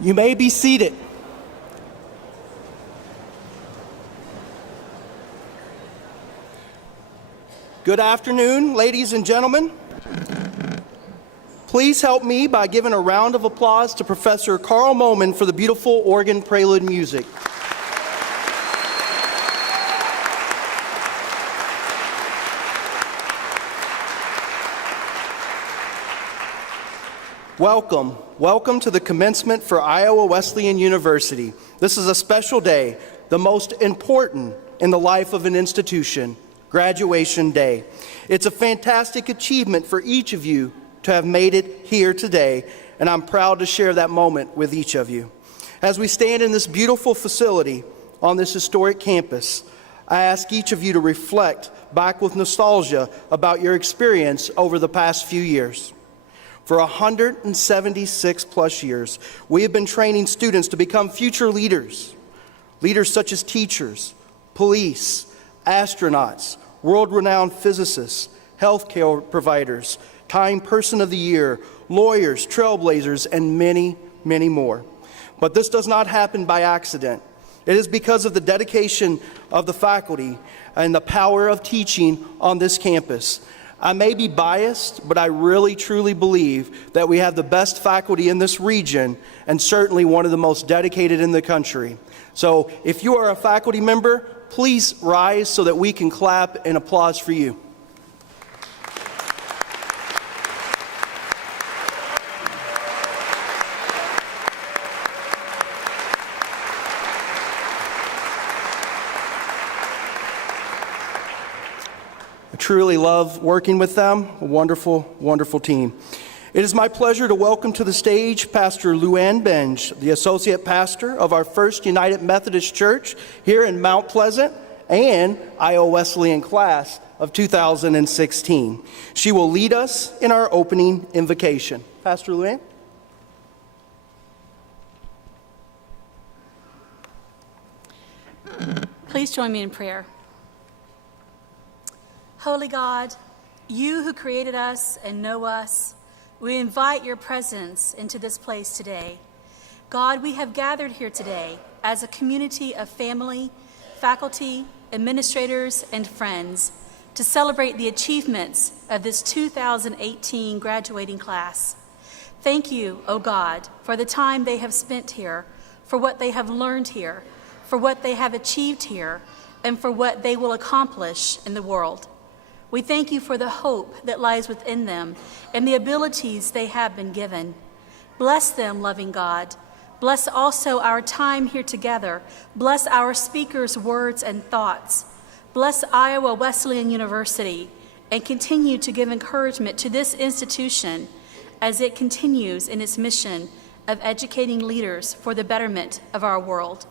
You may be seated. Good afternoon, ladies and gentlemen. Please help me by giving a round of applause to Professor Carl Moman for the beautiful organ prelude music. Welcome to the commencement for Iowa Wesleyan University. This is a special day, the most important in the life of an institution, graduation day. It's a fantastic achievement for each of you to have made it here today, and I'm proud to share that moment with each of you. As we stand in this beautiful facility on this historic campus, I ask each of you to reflect back with nostalgia about your experience over the past few years. For 176 plus years, we have been training students to become future leaders. Leaders such as teachers, police, astronauts, world-renowned physicists, healthcare providers, Time Person of the Year, lawyers, trailblazers, and many, many more. But this does not happen by accident. It is because of the dedication of the faculty and the power of teaching on this campus. I may be biased, but I really truly believe that we have the best faculty in this region and certainly one of the most dedicated in the country. So if you are a faculty member, please rise so that we can clap and applause for you. I truly love working with them, a wonderful, wonderful team. It is my pleasure to welcome to the stage Pastor Luann Benj, the Associate Pastor of our First United Methodist Church here in Mount Pleasant and Iowa Wesleyan class of 2016. She will lead us in our opening invocation. Pastor Luann? Please join me in prayer. Holy God, you who created us and know us, we invite your presence into this place today. God, we have gathered here today as a community of family, faculty, administrators, and friends to celebrate the achievements of this 2018 graduating class. Thank you, O God, for the time they have spent here, for what they have learned here, for what they have achieved here, and for what they will accomplish in the world. We thank you for the hope that lies within them and the abilities they have been given. Bless them, loving God. Bless also our time here together. Bless our speakers' words and thoughts. Bless Iowa Wesleyan University and continue to give encouragement to this institution as it continues in its mission of educating leaders for the betterment of our world.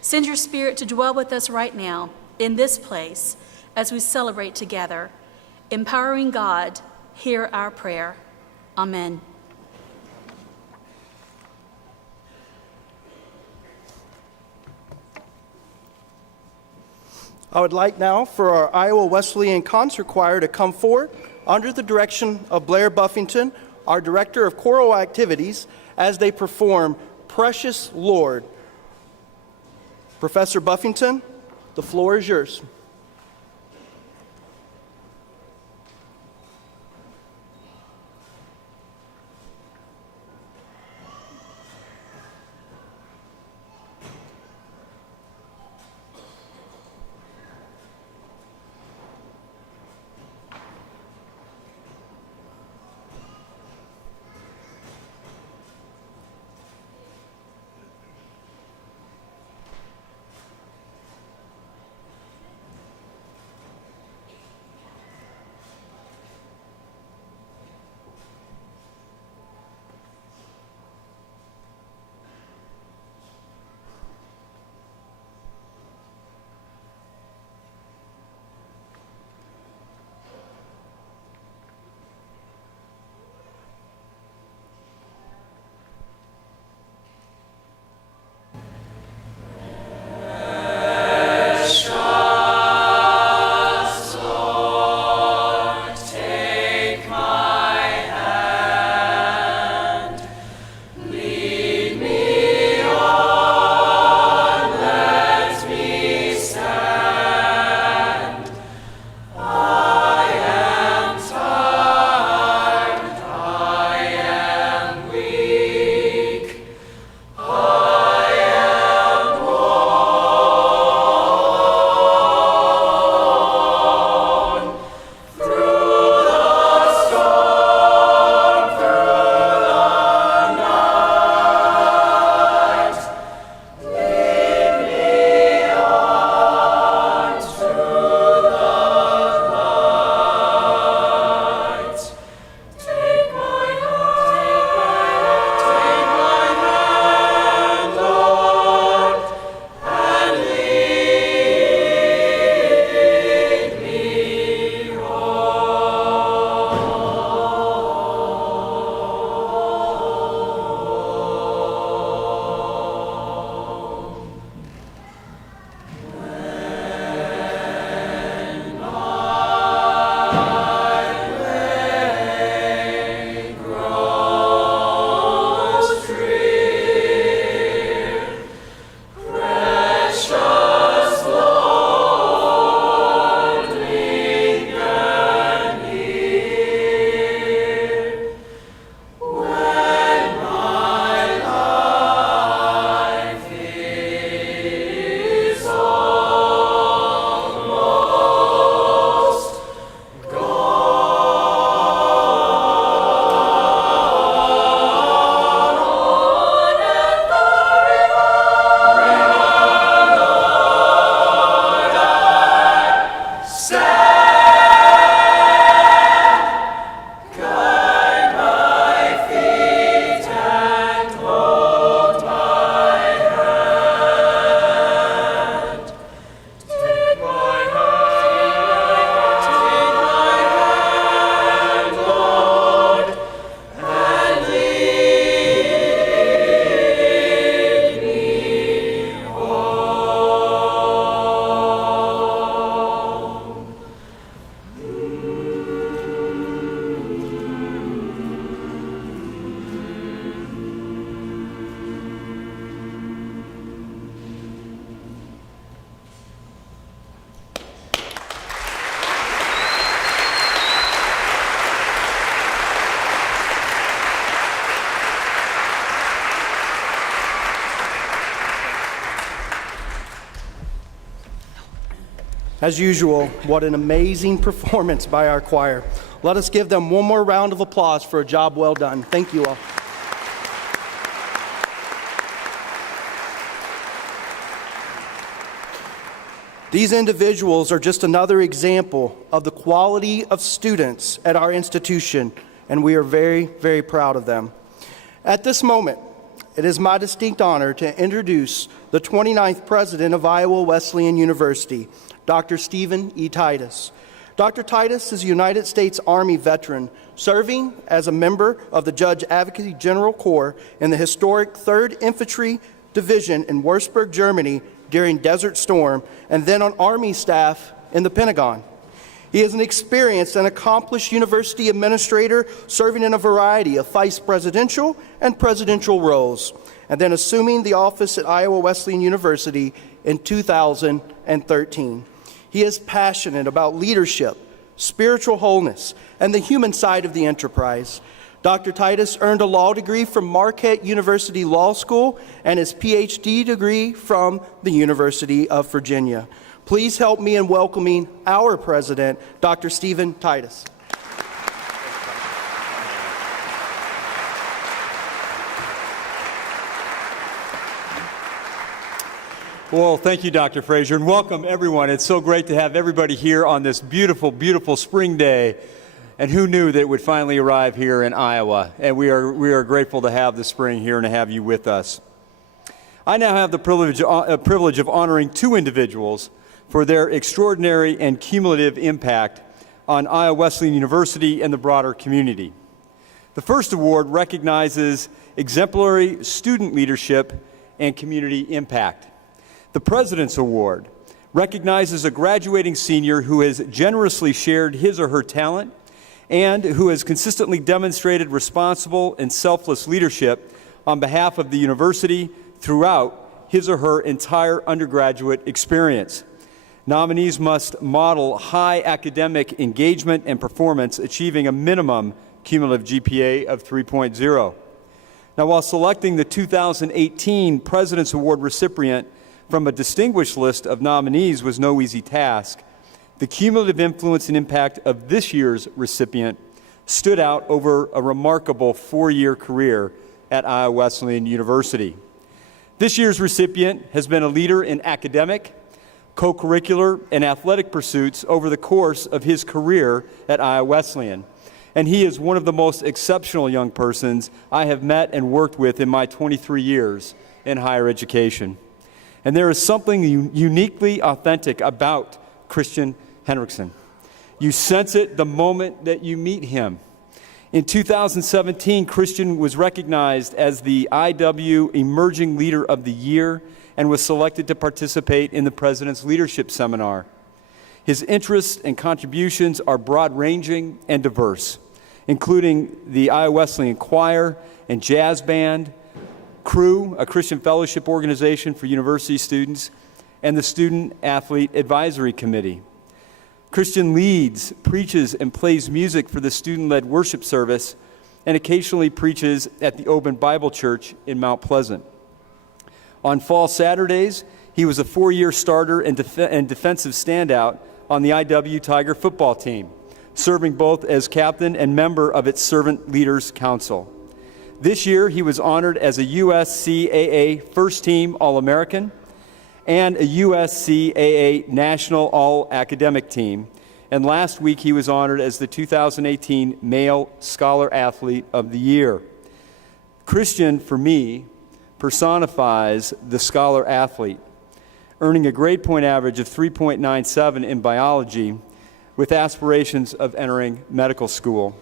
Send your Spirit to dwell with us right now in this place as we celebrate together. Empowering God, hear our prayer. Amen. I would like now for our Iowa Wesleyan Concert Choir to come forward under the direction of Blair Buffington, our Director of Choral Activities, as they perform Precious Lord. Professor Buffington, the floor is yours. As usual, what an amazing performance by our choir. Let us give them one more round of applause for a job well done. Thank you all. These individuals are just another example of the quality of students at our institution, and we are very, very proud of them. At this moment, it is my distinct honor to introduce the 29th president of Iowa Wesleyan University, Dr. Stephen E. Titus. Dr. Titus is a United States Army veteran, serving as a member of the Judge Advocate General Corps in the historic 3rd Infantry Division in Würzburg, Germany during Desert Storm, and then on Army staff in the Pentagon. He is an experienced and accomplished university administrator, serving in a variety of vice presidential and presidential roles, and then assuming the office at Iowa Wesleyan University in 2013. He is passionate about leadership, spiritual wholeness, and the human side of the enterprise. Dr. Titus earned a law degree from Marquette University Law School and his PhD degree from the University of Virginia. Please help me in welcoming our president, Dr. Stephen Titus. Well, thank you, Dr. Frazier, and welcome everyone. It's so great to have everybody here on this beautiful, beautiful spring day. And who knew that it would finally arrive here in Iowa? And we are grateful to have the spring here and to have you with us. I now have the privilege of honoring two individuals for their extraordinary and cumulative impact on Iowa Wesleyan University and the broader community. The first award recognizes exemplary student leadership and community impact. The President's Award recognizes a graduating senior who has generously shared his or her talent and who has consistently demonstrated responsible and selfless leadership on behalf of the university throughout his or her entire undergraduate experience. Nominees must model high academic engagement and performance, achieving a minimum cumulative GPA of 3.0. Now, while selecting the 2018 President's Award recipient from a distinguished list of nominees was no easy task, the cumulative influence and impact of this year's recipient stood out over a remarkable 4-year career at Iowa Wesleyan University. This year's recipient has been a leader in academic, co-curricular, and athletic pursuits over the course of his career at Iowa Wesleyan. And he is one of the most exceptional young persons I have met and worked with in my 23 years in higher education. And there is something uniquely authentic about Christian Henriksen. You sense it the moment that you meet him. In 2017, Christian was recognized as the IW Emerging Leader of the Year and was selected to participate in the President's Leadership Seminar. His interests and contributions are broad-ranging and diverse, including the Iowa Wesleyan Choir and Jazz Band, Crew, a Christian fellowship organization for university students, and the Student Athlete Advisory Committee. Christian leads, preaches, and plays music for the student-led worship service, and occasionally preaches at the Open Bible Church in Mount Pleasant. On fall Saturdays, he was a 4-year starter and defensive standout on the IW Tiger football team, serving both as captain and member of its Servant Leaders Council. This year, he was honored as a USCAA First-Team All-American and a USCAA National All-Academic Team. And last week, he was honored as the 2018 Male Scholar Athlete of the Year. Christian, for me, personifies the scholar athlete, earning a grade point average of 3.97 in biology with aspirations of entering medical school.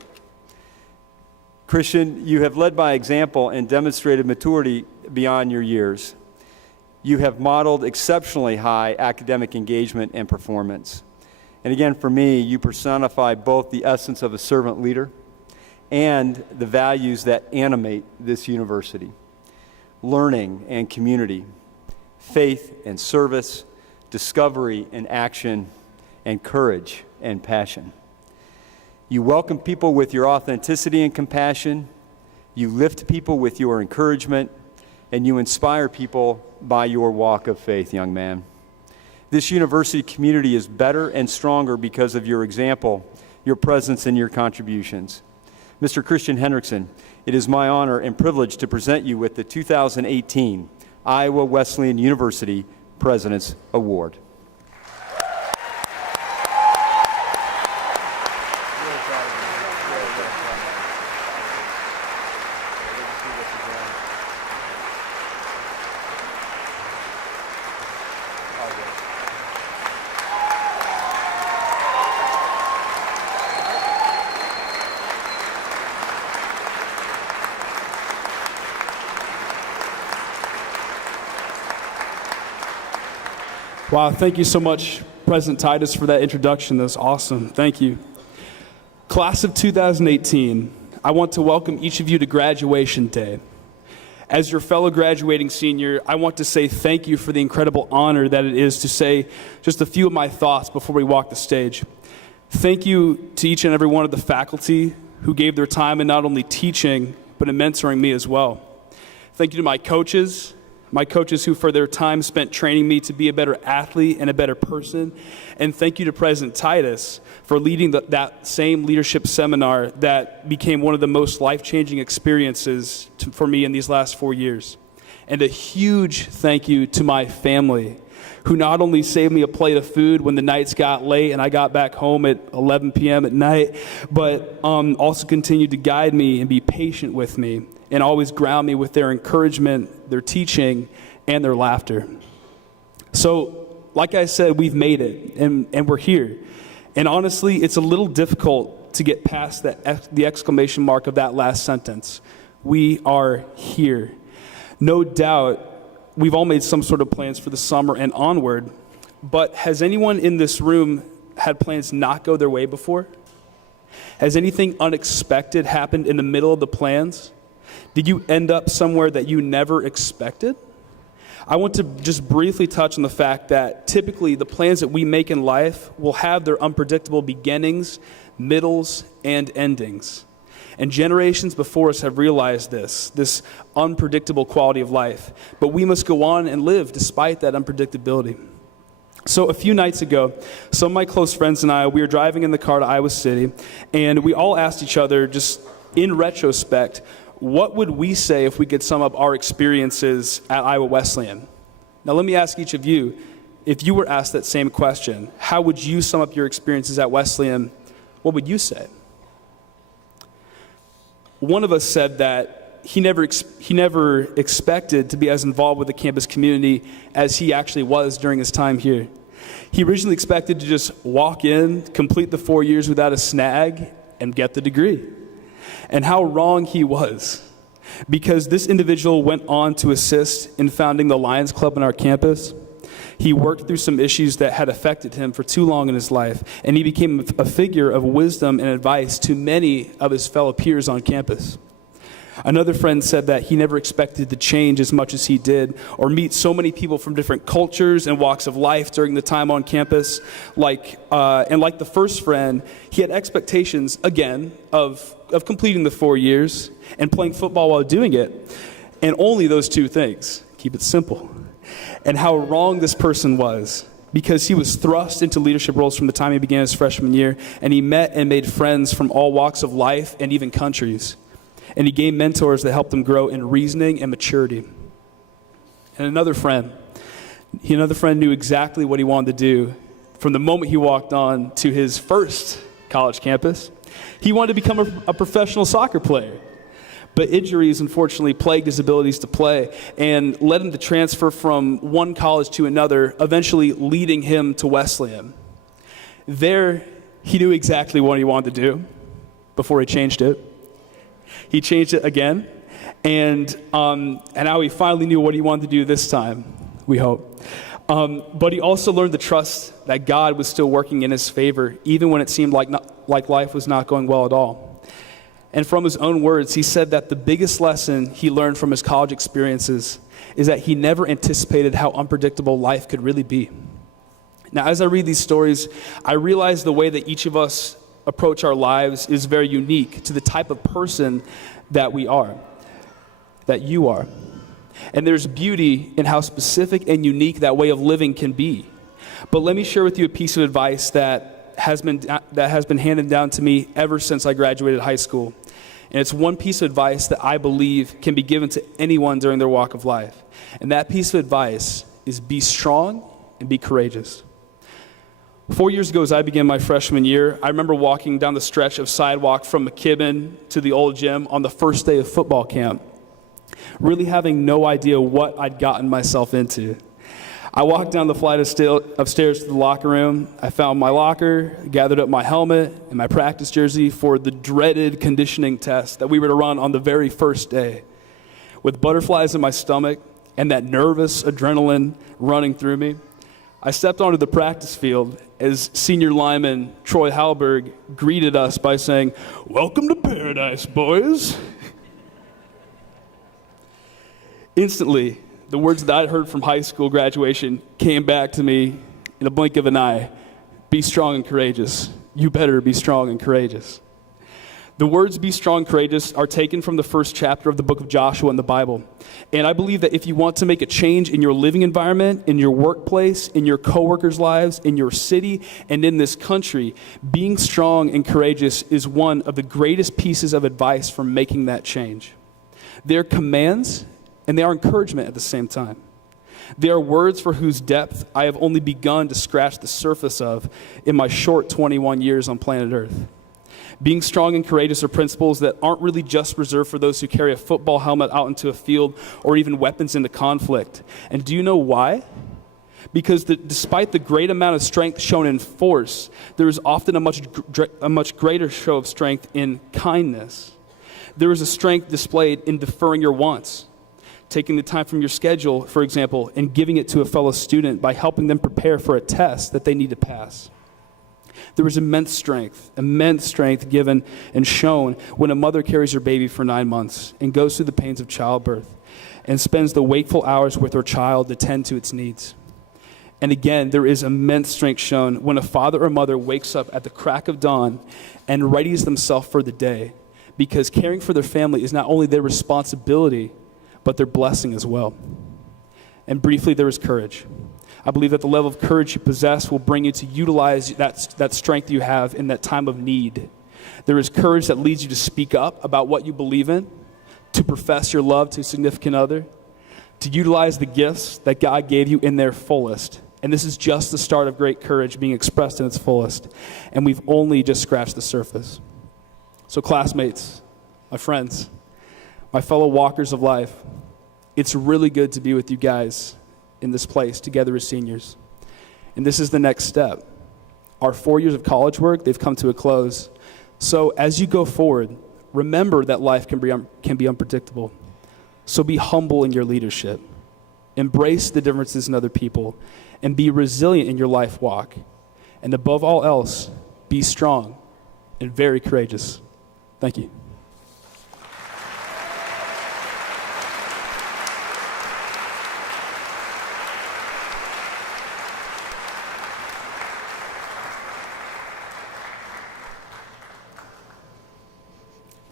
Christian, you have led by example and demonstrated maturity beyond your years. You have modeled exceptionally high academic engagement and performance. And again, for me, you personify both the essence of a servant leader and the values that animate this university: learning and community, faith and service, discovery and action, and courage and passion. You welcome people with your authenticity and compassion. You lift people with your encouragement, and you inspire people by your walk of faith, young man. This university community is better and stronger because of your example, your presence, and your contributions. Mr. Christian Hendrickson, it is my honor and privilege to present you with the 2018 Iowa Wesleyan University President's Award. Wow, thank you so much, President Titus, for that introduction. That was awesome. Thank you. Class of 2018, I want to welcome each of you to graduation day. As your fellow graduating senior, I want to say thank you for the incredible honor that it is to say just a few of my thoughts before we walk the stage. Thank you to each and every one of the faculty who gave their time in not only teaching, but in mentoring me as well. Thank you to my coaches who for their time spent training me to be a better athlete and a better person. And thank you to President Titus for leading that same leadership seminar that became one of the most life-changing experiences for me in these last 4 years. And a huge thank you to my family, who not only saved me a plate of food when the nights got late and I got back home at 11 p.m. at night, but also continued to guide me and be patient with me and always ground me with their encouragement, their teaching, and their laughter. So, like I said, we've made it, and we're here. And honestly, it's a little difficult to get past the exclamation mark of that last sentence. We are here. No doubt, we've all made some sort of plans for the summer and onward, but has anyone in this room had plans not go their way before? Has anything unexpected happened in the middle of the plans? Did you end up somewhere that you never expected? I want to just briefly touch on the fact that typically the plans that we make in life will have their unpredictable beginnings, middles, and endings. And generations before us have realized this unpredictable quality of life. But we must go on and live despite that unpredictability. So a few nights ago, some of my close friends and I, we were driving in the car to Iowa City, and we all asked each other, just in retrospect, what would we say if we could sum up our experiences at Iowa Wesleyan? Now let me ask each of you, if you were asked that same question, how would you sum up your experiences at Wesleyan? What would you say? One of us said that he never expected to be as involved with the campus community as he actually was during his time here. He originally expected to just walk in, complete the 4 years without a snag, and get the degree. And how wrong he was, because this individual went on to assist in founding the Lions Club on our campus. He worked through some issues that had affected him for too long in his life, and he became a figure of wisdom and advice to many of his fellow peers on campus. Another friend said that he never expected to change as much as he did or meet so many people from different cultures and walks of life during the time on campus. Like the first friend, he had expectations, again, of completing the 4 years and playing football while doing it, and only those two things. Keep it simple. And how wrong this person was, because he was thrust into leadership roles from the time he began his freshman year, and he met and made friends from all walks of life and even countries. And he gained mentors that helped him grow in reasoning and maturity. And another friend knew exactly what he wanted to do from the moment he walked on to his first college campus. He wanted to become a professional soccer player. But injuries, unfortunately, plagued his abilities to play and led him to transfer from one college to another, eventually leading him to Wesleyan. There, he knew exactly what he wanted to do before he changed it. He changed it again, and now he finally knew what he wanted to do this time, we hope. But he also learned to trust that God was still working in his favor, even when it seemed like life was not going well at all. And from his own words, he said that the biggest lesson he learned from his college experiences is that he never anticipated how unpredictable life could really be. Now, as I read these stories, I realize the way that each of us approach our lives is very unique to the type of person that we are, that you are. And there's beauty in how specific and unique that way of living can be. But let me share with you a piece of advice that has been handed down to me ever since I graduated high school. And it's one piece of advice that I believe can be given to anyone during their walk of life. And that piece of advice is be strong and be courageous. 4 years ago, as I began my freshman year, I remember walking down the stretch of sidewalk from McKibben to the old gym on the first day of football camp, really having no idea what I'd gotten myself into. I walked down the flight of upstairs to the locker room. I found my locker, gathered up my helmet and my practice jersey for the dreaded conditioning test that we were to run on the very first day. With butterflies in my stomach and that nervous adrenaline running through me, I stepped onto the practice field as senior lineman Troy Halberg greeted us by saying, "Welcome to paradise, boys." Instantly, the words that I'd heard from high school graduation came back to me in a blink of an eye. Be strong and courageous. You better be strong and courageous. The words "be strong and courageous" are taken from the first chapter of the book of Joshua in the Bible. And I believe that if you want to make a change in your living environment, in your workplace, in your coworkers' lives, in your city, and in this country, being strong and courageous is one of the greatest pieces of advice for making that change. They're commands, and they are encouragement at the same time. They are words for whose depth I have only begun to scratch the surface of in my short 21 years on planet Earth. Being strong and courageous are principles that aren't really just reserved for those who carry a football helmet out into a field or even weapons into conflict. And do you know why? Because despite the great amount of strength shown in force, there is often a much greater show of strength in kindness. There is a strength displayed in deferring your wants, taking the time from your schedule, for example, and giving it to a fellow student by helping them prepare for a test that they need to pass. There is immense strength given and shown when a mother carries her baby for 9 months and goes through the pains of childbirth and spends the wakeful hours with her child to tend to its needs. And again, there is immense strength shown when a father or mother wakes up at the crack of dawn and readies themselves for the day, because caring for their family is not only their responsibility, but their blessing as well. And briefly, there is courage. I believe that the level of courage you possess will bring you to utilize that strength you have in that time of need. There is courage that leads you to speak up about what you believe in, to profess your love to a significant other, to utilize the gifts that God gave you in their fullest. And this is just the start of great courage being expressed in its fullest. And we've only just scratched the surface. So classmates, my friends, my fellow walkers of life, it's really good to be with you guys in this place together as seniors. And this is the next step. Our 4 years of college work, they've come to a close. So as you go forward, remember that life can be unpredictable. So be humble in your leadership. Embrace the differences in other people and be resilient in your life walk. And above all else, be strong and very courageous. Thank you.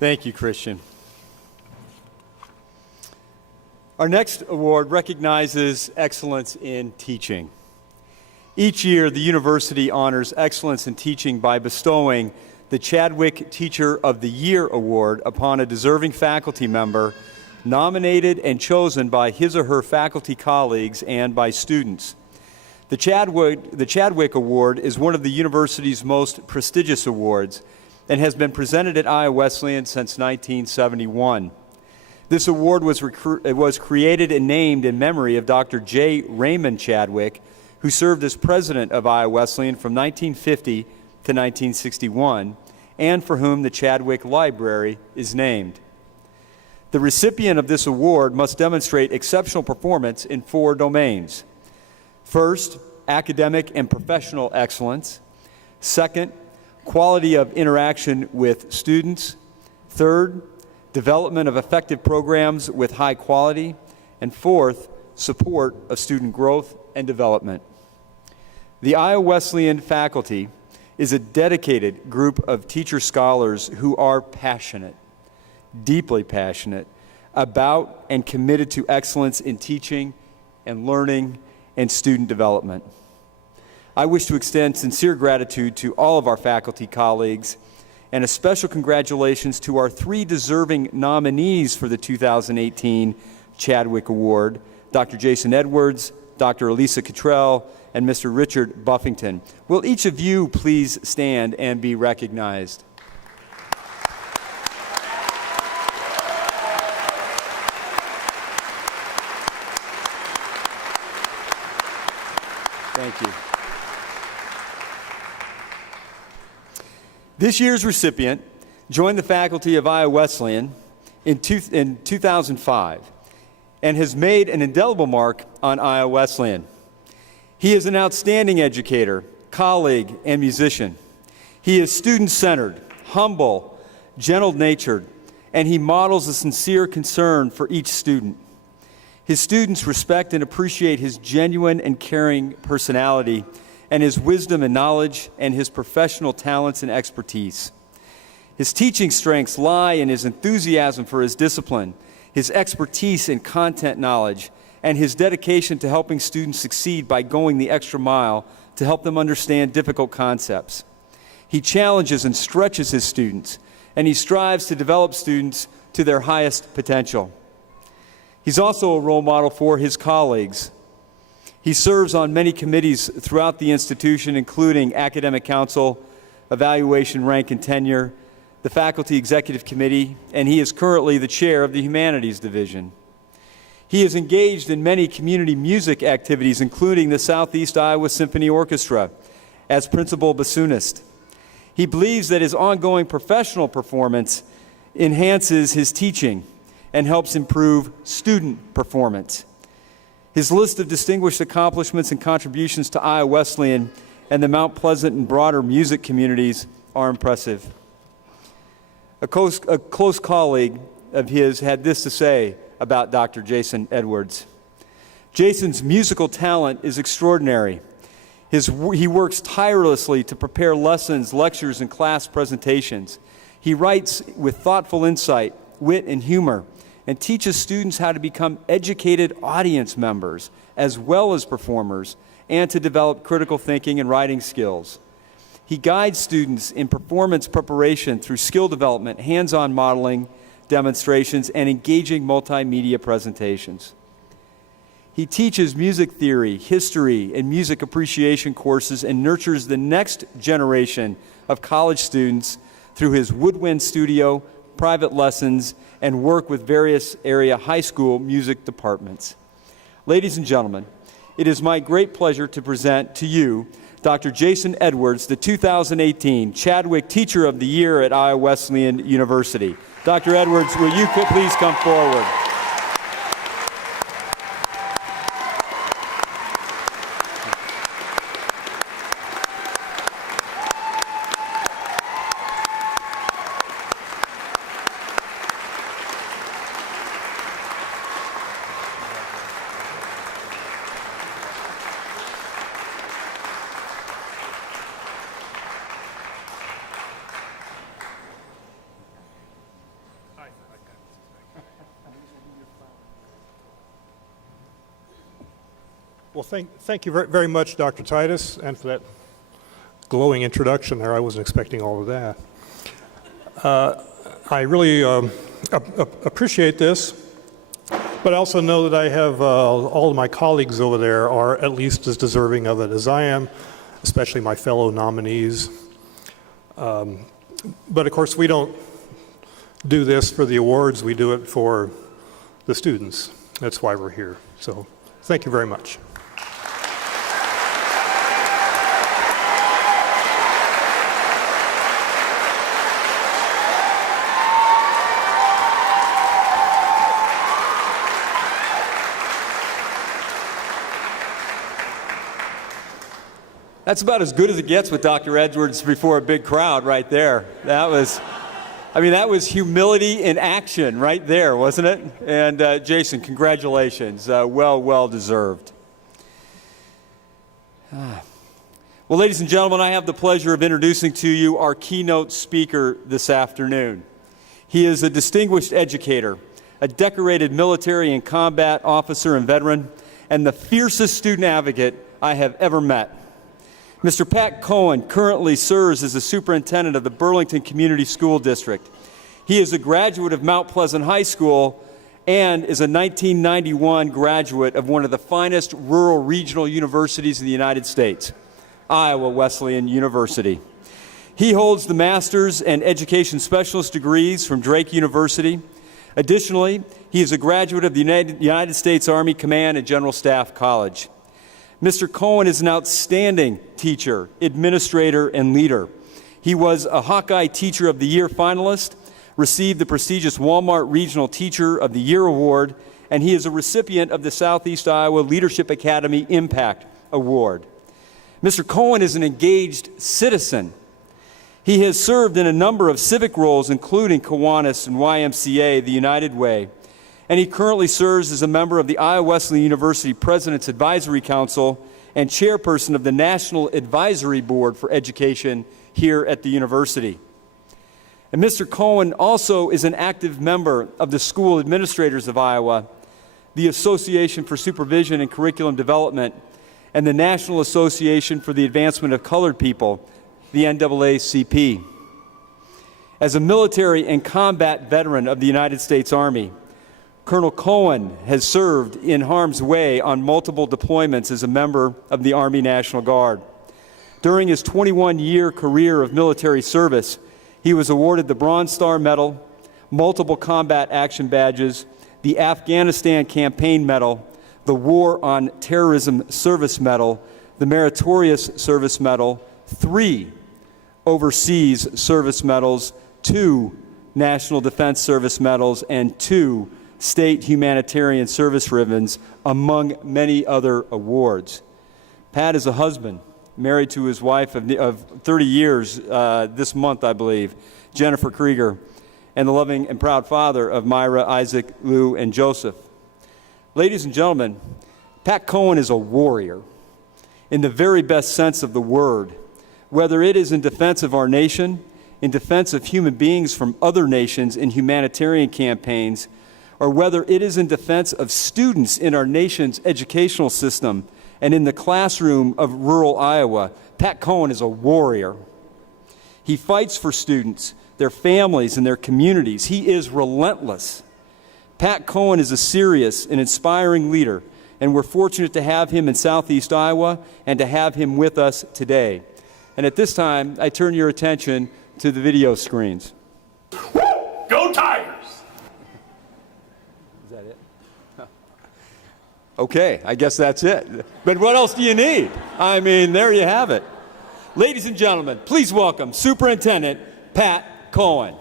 Thank you, Christian. Our next award recognizes excellence in teaching. Each year, the university honors excellence in teaching by bestowing the Chadwick Teacher of the Year Award upon a deserving faculty member nominated and chosen by his or her faculty colleagues and by students. The Chadwick Award is one of the university's most prestigious awards and has been presented at Iowa Wesleyan since 1971. This award was created and named in memory of Dr. J. Raymond Chadwick, who served as president of Iowa Wesleyan from 1950 to 1961, and for whom the Chadwick Library is named. The recipient of this award must demonstrate exceptional performance in 4 domains. First, academic and professional excellence. Second, quality of interaction with students. Third, development of effective programs with high quality. And fourth, support of student growth and development. The Iowa Wesleyan faculty is a dedicated group of teacher scholars who are passionate, deeply passionate, about and committed to excellence in teaching and learning and student development. I wish to extend sincere gratitude to all of our faculty colleagues, and a special congratulations to our 3 deserving nominees for the 2018 Chadwick Award, Dr. Jason Edwards, Dr. Elisa Cottrell, and Mr. Richard Buffington. Will each of you please stand and be recognized? Thank you. This year's recipient joined the faculty of Iowa Wesleyan in 2005 and has made an indelible mark on Iowa Wesleyan. He is an outstanding educator, colleague, and musician. He is student-centered, humble, gentle-natured, and he models a sincere concern for each student. His students respect and appreciate his genuine and caring personality and his wisdom and knowledge and his professional talents and expertise. His teaching strengths lie in his enthusiasm for his discipline, his expertise in content knowledge, and his dedication to helping students succeed by going the extra mile to help them understand difficult concepts. He challenges and stretches his students, and he strives to develop students to their highest potential. He's also a role model for his colleagues. He serves on many committees throughout the institution, including Academic Council, Evaluation, Rank, and Tenure, the Faculty Executive Committee, and he is currently the chair of the Humanities Division. He is engaged in many community music activities, including the Southeast Iowa Symphony Orchestra, as principal bassoonist. He believes that his ongoing professional performance enhances his teaching and helps improve student performance. His list of distinguished accomplishments and contributions to Iowa Wesleyan and the Mount Pleasant and broader music communities are impressive. A close colleague of his had this to say about Dr. Jason Edwards. Jason's musical talent is extraordinary. He works tirelessly to prepare lessons, lectures, and class presentations. He writes with thoughtful insight, wit, and humor, and teaches students how to become educated audience members as well as performers and to develop critical thinking and writing skills. He guides students in performance preparation through skill development, hands-on modeling, demonstrations, and engaging multimedia presentations. He teaches music theory, history, and music appreciation courses and nurtures the next generation of college students through his woodwind studio, private lessons, and work with various area high school music departments. Ladies and gentlemen, it is my great pleasure to present to you Dr. Jason Edwards, the 2018 Chadwick Teacher of the Year at Iowa Wesleyan University. Dr. Edwards, will you please come forward? Well, thank you very much, Dr. Titus, and for that glowing introduction there. I wasn't expecting all of that. I really appreciate this, but I also know that I have all of my colleagues over there are at least as deserving of it as I am, especially my fellow nominees. But of course, we don't do this for the awards. We do it for the students. That's why we're here. So thank you very much. That's about as good as it gets with Dr. Edwards before a big crowd right there. That was humility in action right there, wasn't it? And Jason, congratulations. Well deserved. Well, ladies and gentlemen, I have the pleasure of introducing to you our keynote speaker this afternoon. He is a distinguished educator, a decorated military and combat officer and veteran, and the fiercest student advocate I have ever met. Mr. Pat Cohen currently serves as the superintendent of the Burlington Community School District. He is a graduate of Mount Pleasant High School and is a 1991 graduate of one of the finest rural regional universities in the United States, Iowa Wesleyan University. He holds the Master's and Education Specialist degrees from Drake University. Additionally, he is a graduate of the United States Army Command and General Staff College. Mr. Cohen is an outstanding teacher, administrator, and leader. He was a Hawkeye Teacher of the Year finalist, received the prestigious Walmart Regional Teacher of the Year Award, and he is a recipient of the Southeast Iowa Leadership Academy Impact Award. Mr. Cohen is an engaged citizen. He has served in a number of civic roles, including Kiwanis and YMCA, the United Way, and he currently serves as a member of the Iowa Wesleyan University President's Advisory Council and chairperson of the National Advisory Board for Education here at the university. And Mr. Cohen also is an active member of the School Administrators of Iowa, the Association for Supervision and Curriculum Development, and the National Association for the Advancement of Colored People, the NAACP. As a military and combat veteran of the United States Army, Colonel Cohen has served in harm's way on multiple deployments as a member of the Army National Guard. During his 21-year career of military service, he was awarded the Bronze Star Medal, multiple combat action badges, the Afghanistan Campaign Medal, the War on Terrorism Service Medal, the Meritorious Service Medal, 3 Overseas Service Medals, 2 National Defense Service Medals, and 2 State Humanitarian Service Ribbons, among many other awards. Pat is a husband, married to his wife of 30 years this month, I believe, Jennifer Krieger, and the loving and proud father of Myra, Isaac, Lou, and Joseph. Ladies and gentlemen, Pat Cohen is a warrior in the very best sense of the word, whether it is in defense of our nation, in defense of human beings from other nations in humanitarian campaigns, or whether it is in defense of students in our nation's educational system and in the classroom of rural Iowa. Pat Cohen is a warrior. He fights for students, their families, and their communities. He is relentless. Pat Cohen is a serious and inspiring leader, and we're fortunate to have him in Southeast Iowa and to have him with us today. And at this time, I turn your attention to the video screens. Go Tigers! Is that it? Okay, I guess that's it. But what else do you need? I mean, there you have it. Ladies and gentlemen, please welcome Superintendent Pat Cohen.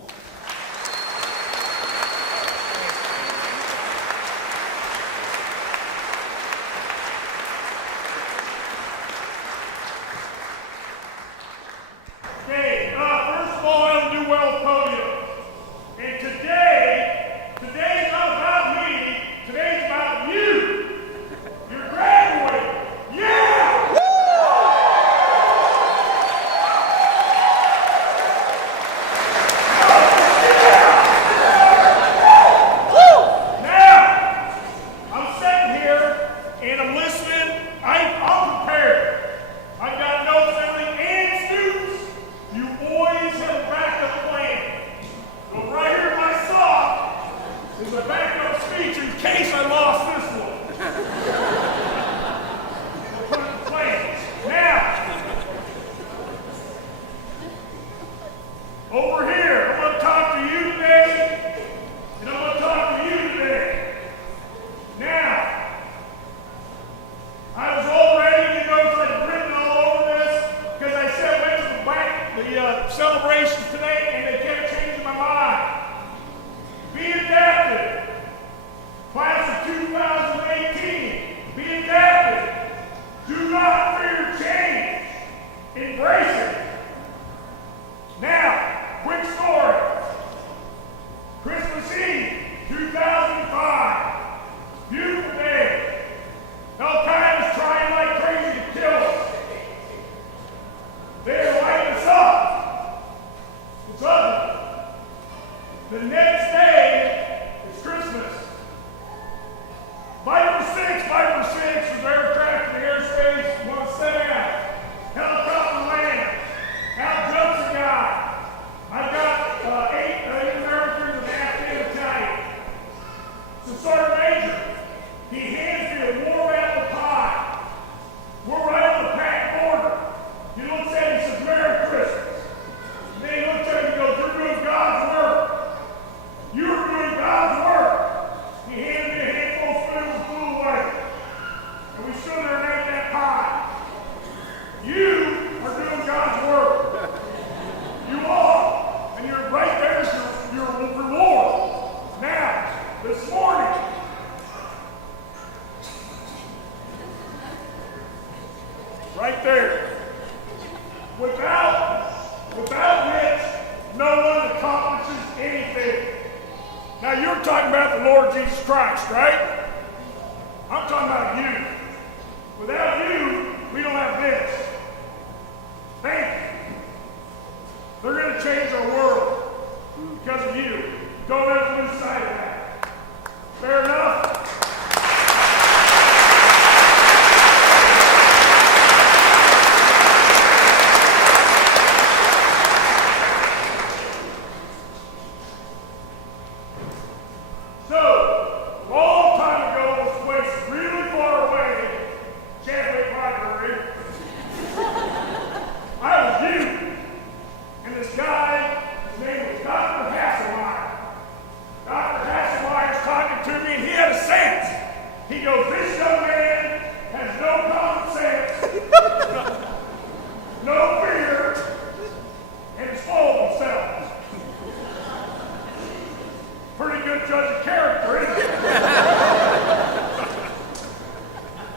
Okay, first of all, I don't do well podium. And today's not about me. Today's about you. You're graduating. Yeah! Now, I'm sitting here and I'm listening. I'm prepared. I've got notes, everything, and students. You always have a backup plan. So right here in my sock is a backup speech in case I lost this one. We'll put it in place. Now, over here, I'm going to talk to you today, and I'm going to talk to you today. Now, I was all ready to go, so I'd written all over this, because I said I went to the celebrations today, and they kept changing my mind. Be adaptive. Class of 2018, be adaptive. Do not fear change. Embrace it. Now, quick story. to Sergeant Major. He hands me a warm apple pie. We're right on the packed border. He looks at me and says, Merry Christmas. And then he looks at me and goes, you're doing God's work. You're doing God's work. He handed me a handful of food and flew away. And we stood there and ate that pie. You are doing God's work. You are. And you're right there's your reward. Now, this morning, right there, without which no one accomplishes anything. Now you're talking about the Lord Jesus Christ, right? I'm talking about you. Without you, we don't have this. Thank you. They're going to change our world because of you. Don't ever lose sight of that. Fair enough? So, a long time ago, this place really far away, Chadwick Library, I was you, and this guy, his name was Dr. Hasselmeyer. Dr. Hasselmeyer's talking to me, and he had a sense. He goes, this young man has no common sense, no fear, and is full of himself. Pretty good judge of character, isn't it?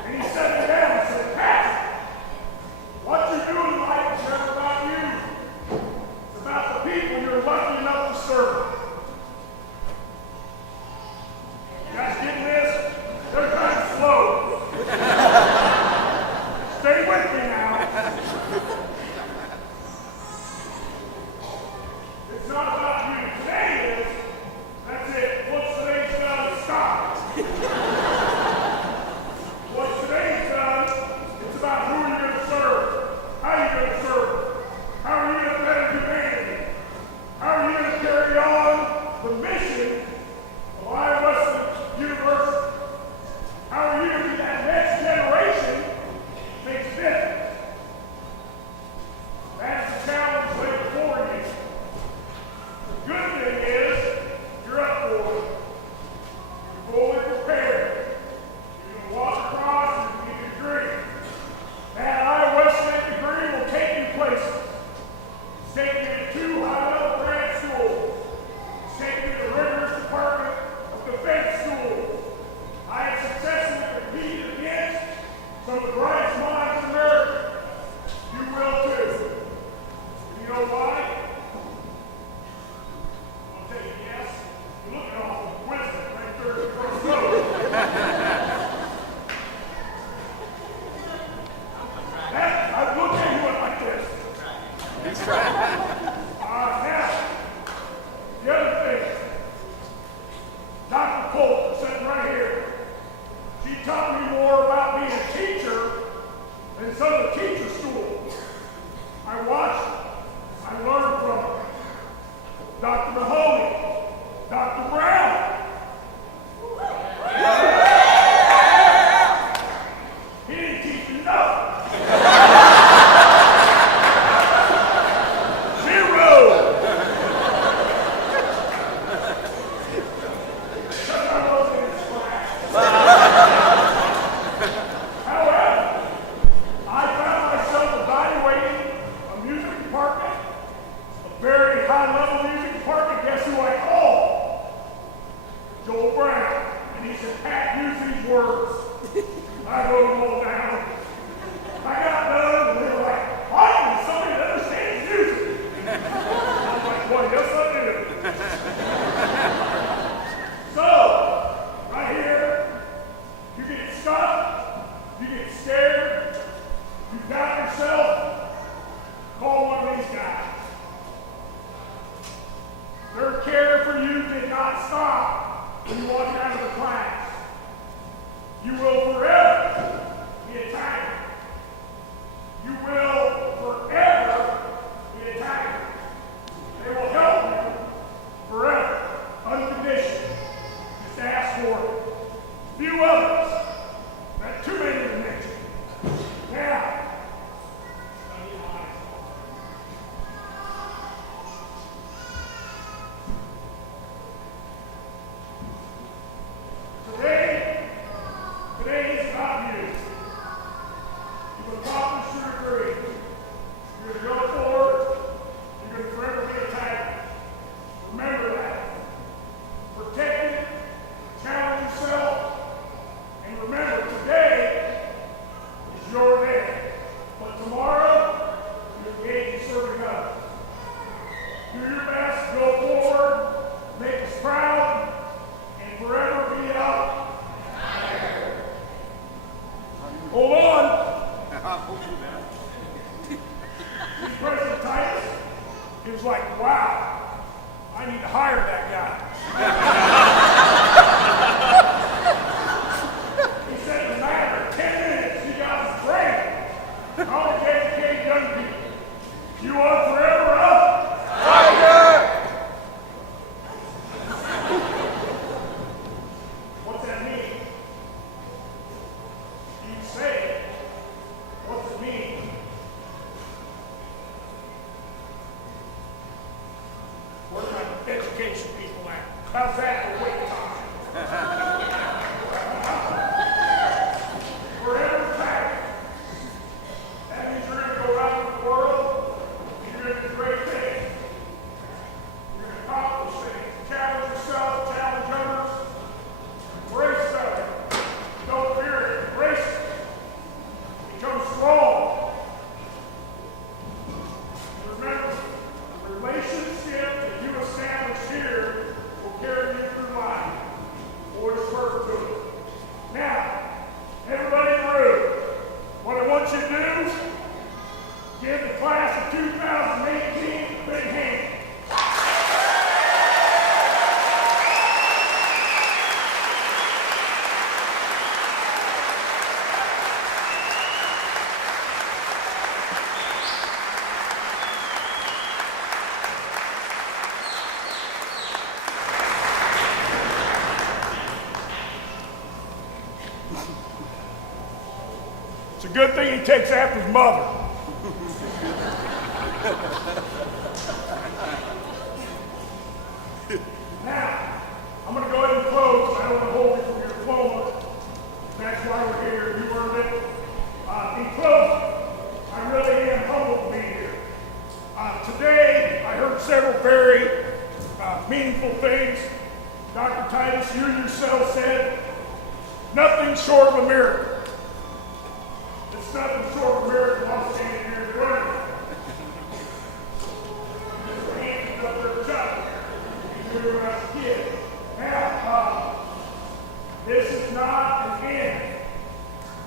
And he sat me down and said, Pat, what you're doing in life is never about you. It's about the people you're lucky enough to serve. You guys getting this? They're kind of slow. Stay with me now. It's not about you. Today is. That's it. What's today's done? Stop. What today's done, it's about who you're going to serve, how you're going to serve, how are you going to better humanity, how are you going to carry on the mission of Iowa Wesleyan University, how are you going to get that next generation makes a difference. That's the challenge laid before you. The good thing is, you're up for it. You're fully prepared. You're going to walk across and get your degree. That Iowa Wesleyan degree will take you places. It's taken you to 2 high-level grad schools. It's taken you to the rigorous Department of Defense schools. I have successfully competed against some of the brightest minds in America. You will too. You know why? I'll tell you yes. You look at all the wisdom right there in the front row. I look at you like this. That's right. Now, the other thing, Dr. Colt sitting right here. She taught me more about being a teacher than some of the teacher schools. I watched her. I learned from her. Dr. Mahoney, Dr. Brown. He didn't teach me nothing. 0. Because I wasn't in his class. However, I found myself evaluating a music department, a very high-level music department. Guess who I called? Joel Brown. And he said, Pat, use these words. I wrote them all down. I got done, and they were like, finally, somebody that understands music. I was like, well, yes, I do. So, right here, you get stuck, you get scared, you doubt yourself, call one of these guys. Their care for you did not stop when you walked out of the class. You will forever be attacked. You will forever be attacked. They will help you forever, unconditionally. Just ask for for a few others. Not too many to mention. Now, today is not you. You've accomplished your degree. You're going to go forward. You're going to forever be a tiger. Remember that. Protect it. Challenge yourself. And remember, today is your day. But tomorrow, you're engaged in serving others. Do your best. Go forward. Make us proud. And forever be out. Hold on. President Titus, he was like, wow, I need to hire that guy. He said, in a matter of 10 minutes, you guys trained. College educated young people. You are forever up. Tiger! What's that mean? You say it. What's it mean? Where's my education people at? How's that for wait time? Forever tiger. That means you're going to go out in the world and you're going to do great things. You're going to accomplish things. Challenge yourself, challenge others. Embrace that. Don't fear it. Embrace it. Become strong. Remember, the relationship that you establish here will carry you through life. Always refer to it. Now, everybody in the room, what I want you to do is give the class of 2018 a big hand. It's a good thing he takes after his mother. Now, I'm going to go ahead and close. I don't want to hold you from your diploma. That's why we're here. You earned it. In closing, I really am humbled to be here. Today, I heard several very meaningful things. Dr. Titus, you yourself said, nothing short of a miracle. It's nothing short of a miracle I'm standing here running. Just hands up their child. You knew when I was a kid. Now, this is not an end.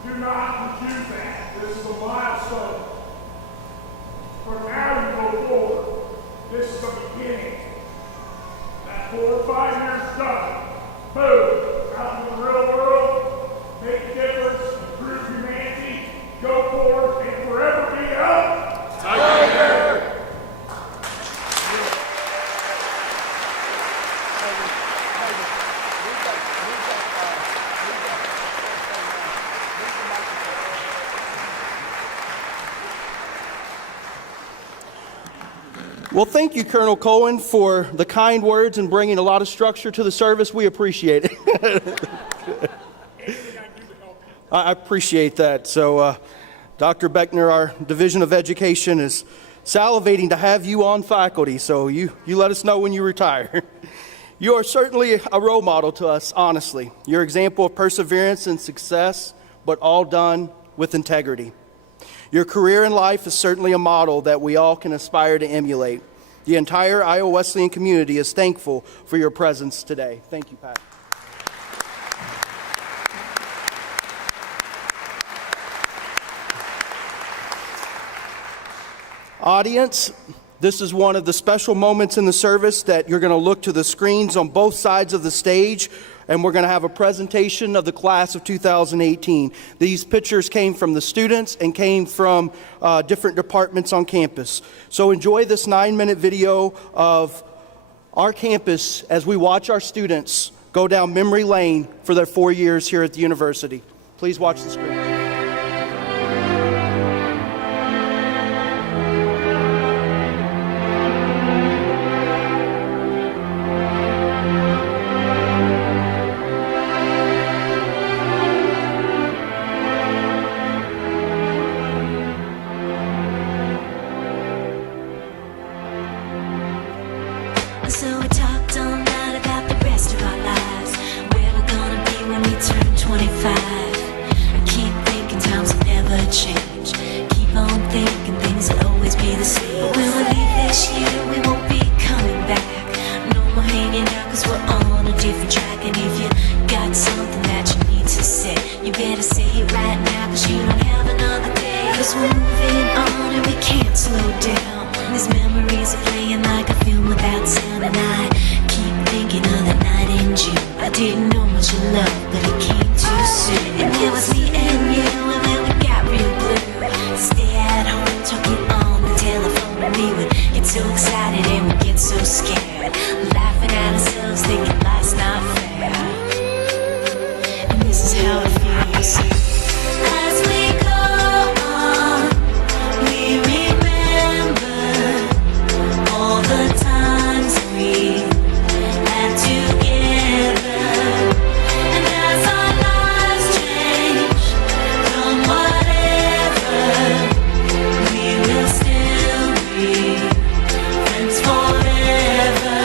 Do not confuse that. This is a milestone. From now you go forward. This is the beginning. That 4 or 5 years done. Boom. Out in the real world. Make a difference. Improve humanity. Go forward and forever be up. Tiger! Well, thank you, Colonel Cohen, for the kind words and bringing a lot of structure to the service. We appreciate it. I appreciate that. So, Dr. Beckner, our Division of Education, is salivating to have you on faculty, so you let us know when you retire. You are certainly a role model to us, honestly. Your example of perseverance and success, but all done with integrity. Your career in life is certainly a model that we all can aspire to emulate. The entire Iowa Wesleyan community is thankful for your presence today. Thank you, Pat. Audience, this is one of the special moments in the service that you're going to look to the screens on both sides of the stage, and we're going to have a presentation of the class of 2018. These pictures came from the students and came from different departments on campus. So enjoy this 9-minute video of our campus as we watch our students go down memory lane for their 4 years here at the university. Please watch the screen. So we talked all night about the rest of our lives, where we're gonna be when we turn 25. I keep thinking times will never change. Keep on thinking things will always be the same. But when we leave this year, we won't be coming back. No more hanging out, cause we're on a different track. And if you got something that you need to say, you better say it right now, cause you don't have another day. Cause we're moving on and we can't slow down. These memories are playing like a film without sound. And I keep thinking of the night in June. I didn't know much of love, but it came too soon. And it was me and you, and then we got real blue. Stay at home, talking on the telephone. And we would get so excited and we'd get so scared, laughing at ourselves, thinking life's not fair. And this is how it feels. As we go on, we remember all the times we had together. And as our lives change from whatever, we will still be friends forever.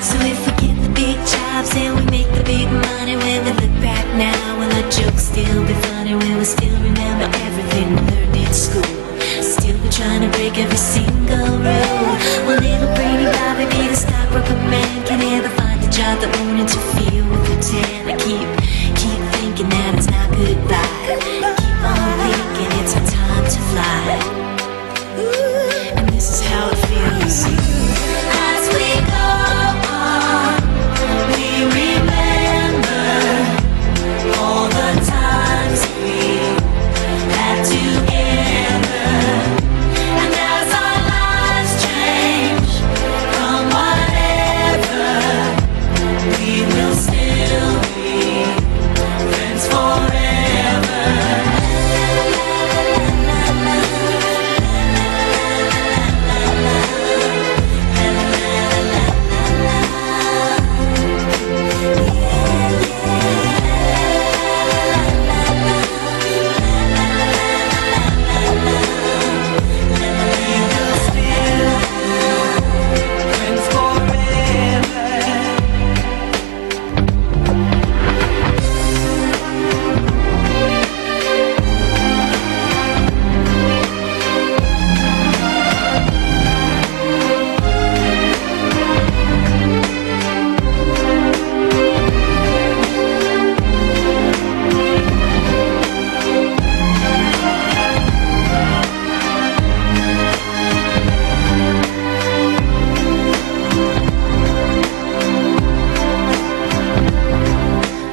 So if we get the big jobs and we make the big money, when we look back now, will our jokes still be funny? Will we still remember everything we learned in school? Still be trying to break every single rule? Will little brainy Bobby be the stockbroker man? Can he ever find a job that won't interfere with the tan? I keep thinking that it's not goodbye. Keep on thinking it's our time to fly. And this is how it feels. As we go on, we remember all the times we had together. And as our lives change from whatever, we will still be friends forever. Friends forever.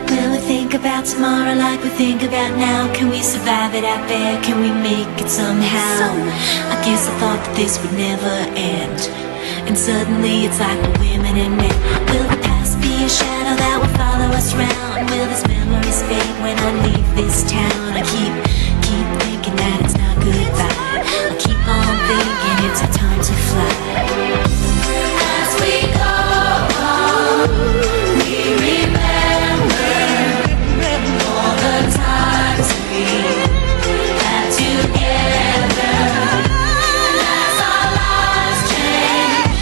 Will we think about tomorrow like we think about now? Can we survive it out there? Can we make it somehow? I guess I thought that this would never end, and suddenly it's like we're women and men. Will the past be a shadow that will follow us round? Will these memories fade when I leave this town? I keep thinking that it's not goodbye. I keep on thinking it's our time to fly. As we go on, we remember all the times we had together. And as our lives change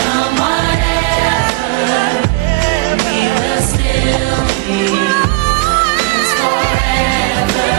from whatever, we will still be friends forever.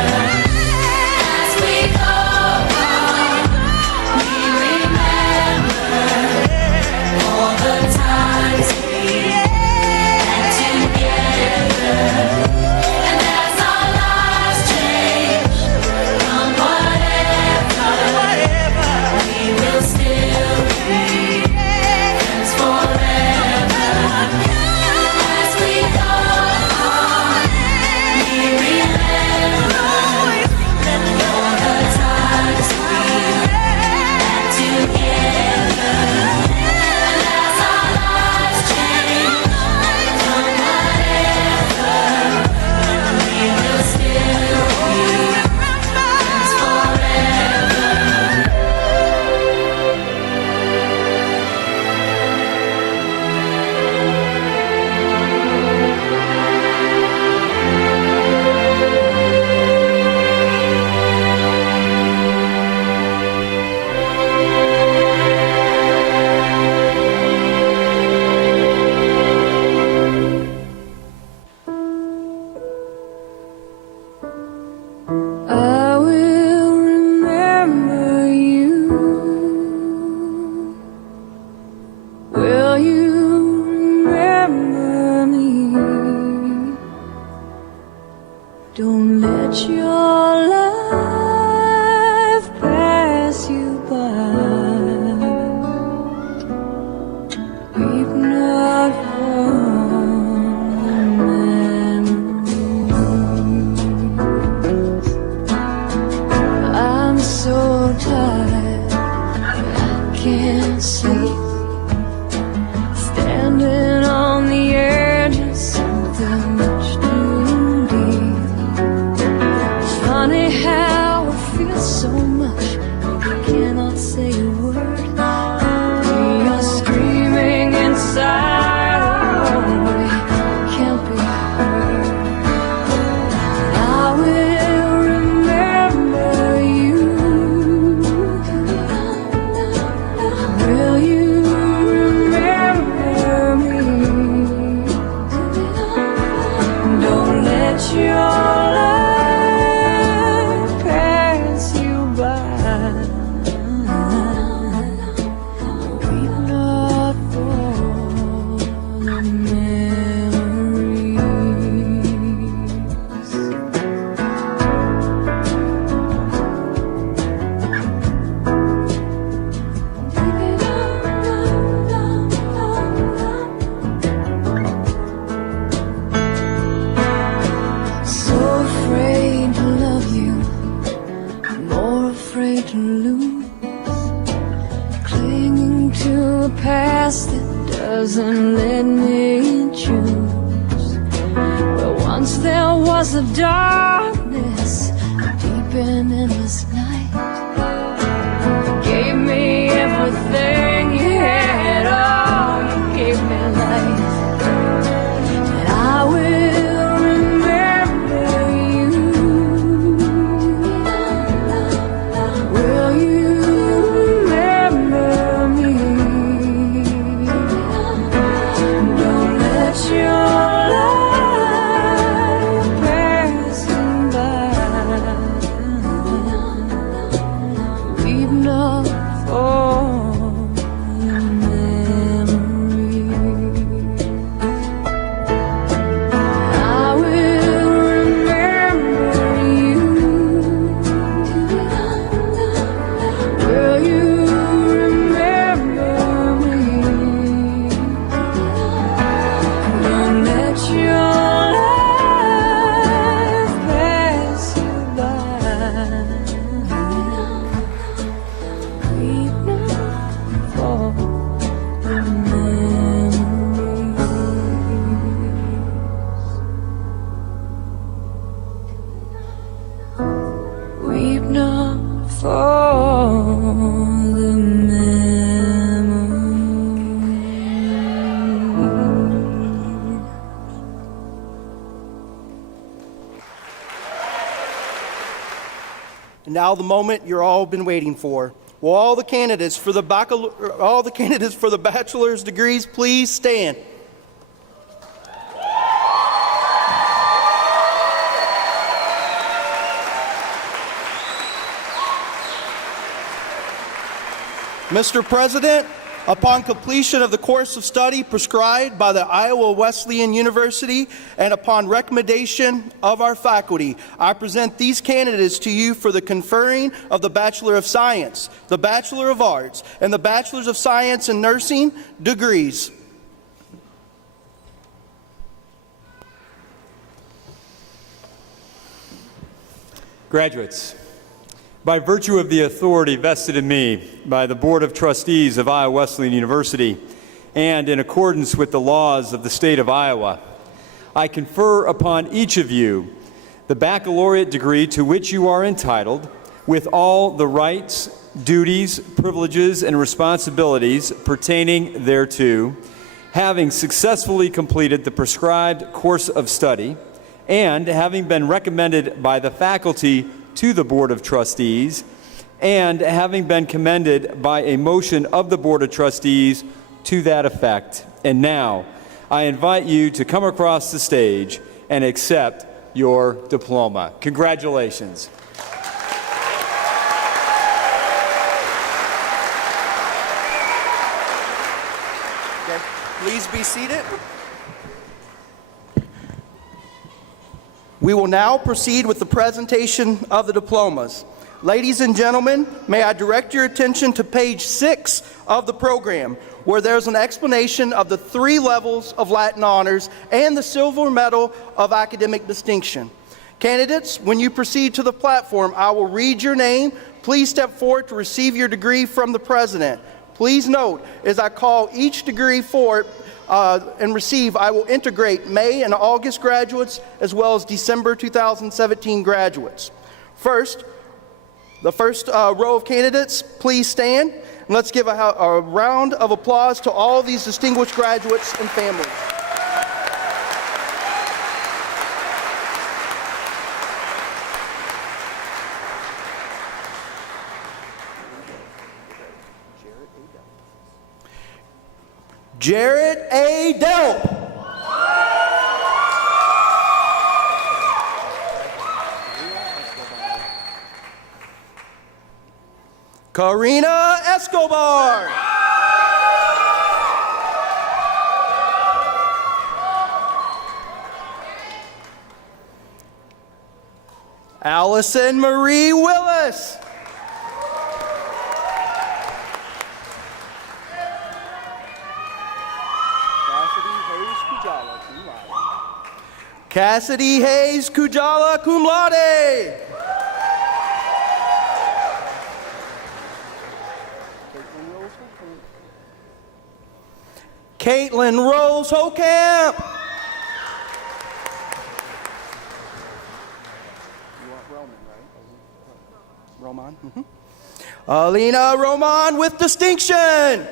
I'm so tired, I can't sleep. Standing on the edge of something much too deep. It's funny how I feel so much, I cannot say a word. We are screaming inside, oh, we can't be heard. I will remember you. Will you remember me? Don't let your life pass you by. Weep not for the memories. So afraid to love you, more afraid to lose. Clinging to a past that doesn't let me choose. Where once there was a darkness, a deep and endless night. Gave me everything you had, oh, you gave me life. And I will remember you. Will you remember me? Don't let your life pass you by. Weep not for the memory. I will remember you. Will you remember me? Don't let your life pass you by. Weep not for the memories. Weep not for the memories. And now the moment you're all been waiting for. Will all the candidates for the bachelor's degrees please stand? Mr. President, upon completion of the course of study prescribed by the Iowa Wesleyan University and upon recommendation of our faculty, I present these candidates to you for the conferring of the Bachelor of Science, the Bachelor of Arts, and the Bachelors of Science in Nursing degrees. Graduates, by virtue of the authority vested in me by the Board of Trustees of Iowa Wesleyan University and in accordance with the laws of the state of Iowa, I confer upon each of you the baccalaureate degree to which you are entitled, with all the rights, duties, privileges, and responsibilities pertaining thereto, having successfully completed the prescribed course of study, and having been recommended by the faculty to the Board of Trustees, and having been commended by a motion of the Board of Trustees to that effect. And now, I invite you to come across the stage and accept your diploma. Congratulations. Okay, please be seated. We will now proceed with the presentation of the diplomas. Ladies and gentlemen, may I direct your attention to page 6 of the program, where there's an explanation of the 3 levels of Latin honors and the silver medal of academic distinction. Candidates, when you proceed to the platform, I will read your name. Please step forward to receive your degree from the president. Please note, as I call each degree forward and receive, I will integrate May and August graduates as well as December 2017 graduates. First, the first row of candidates, please stand. And let's give a round of applause to all of these distinguished graduates and families. Jared A. Delp. Karina Escobar. Allison Marie Willis. Cassidy Hayes Kujala, cum laude. Caitlin Rose Hokamp. You want Roman, right? Roman? Mm-hmm. Alina Roman with distinction.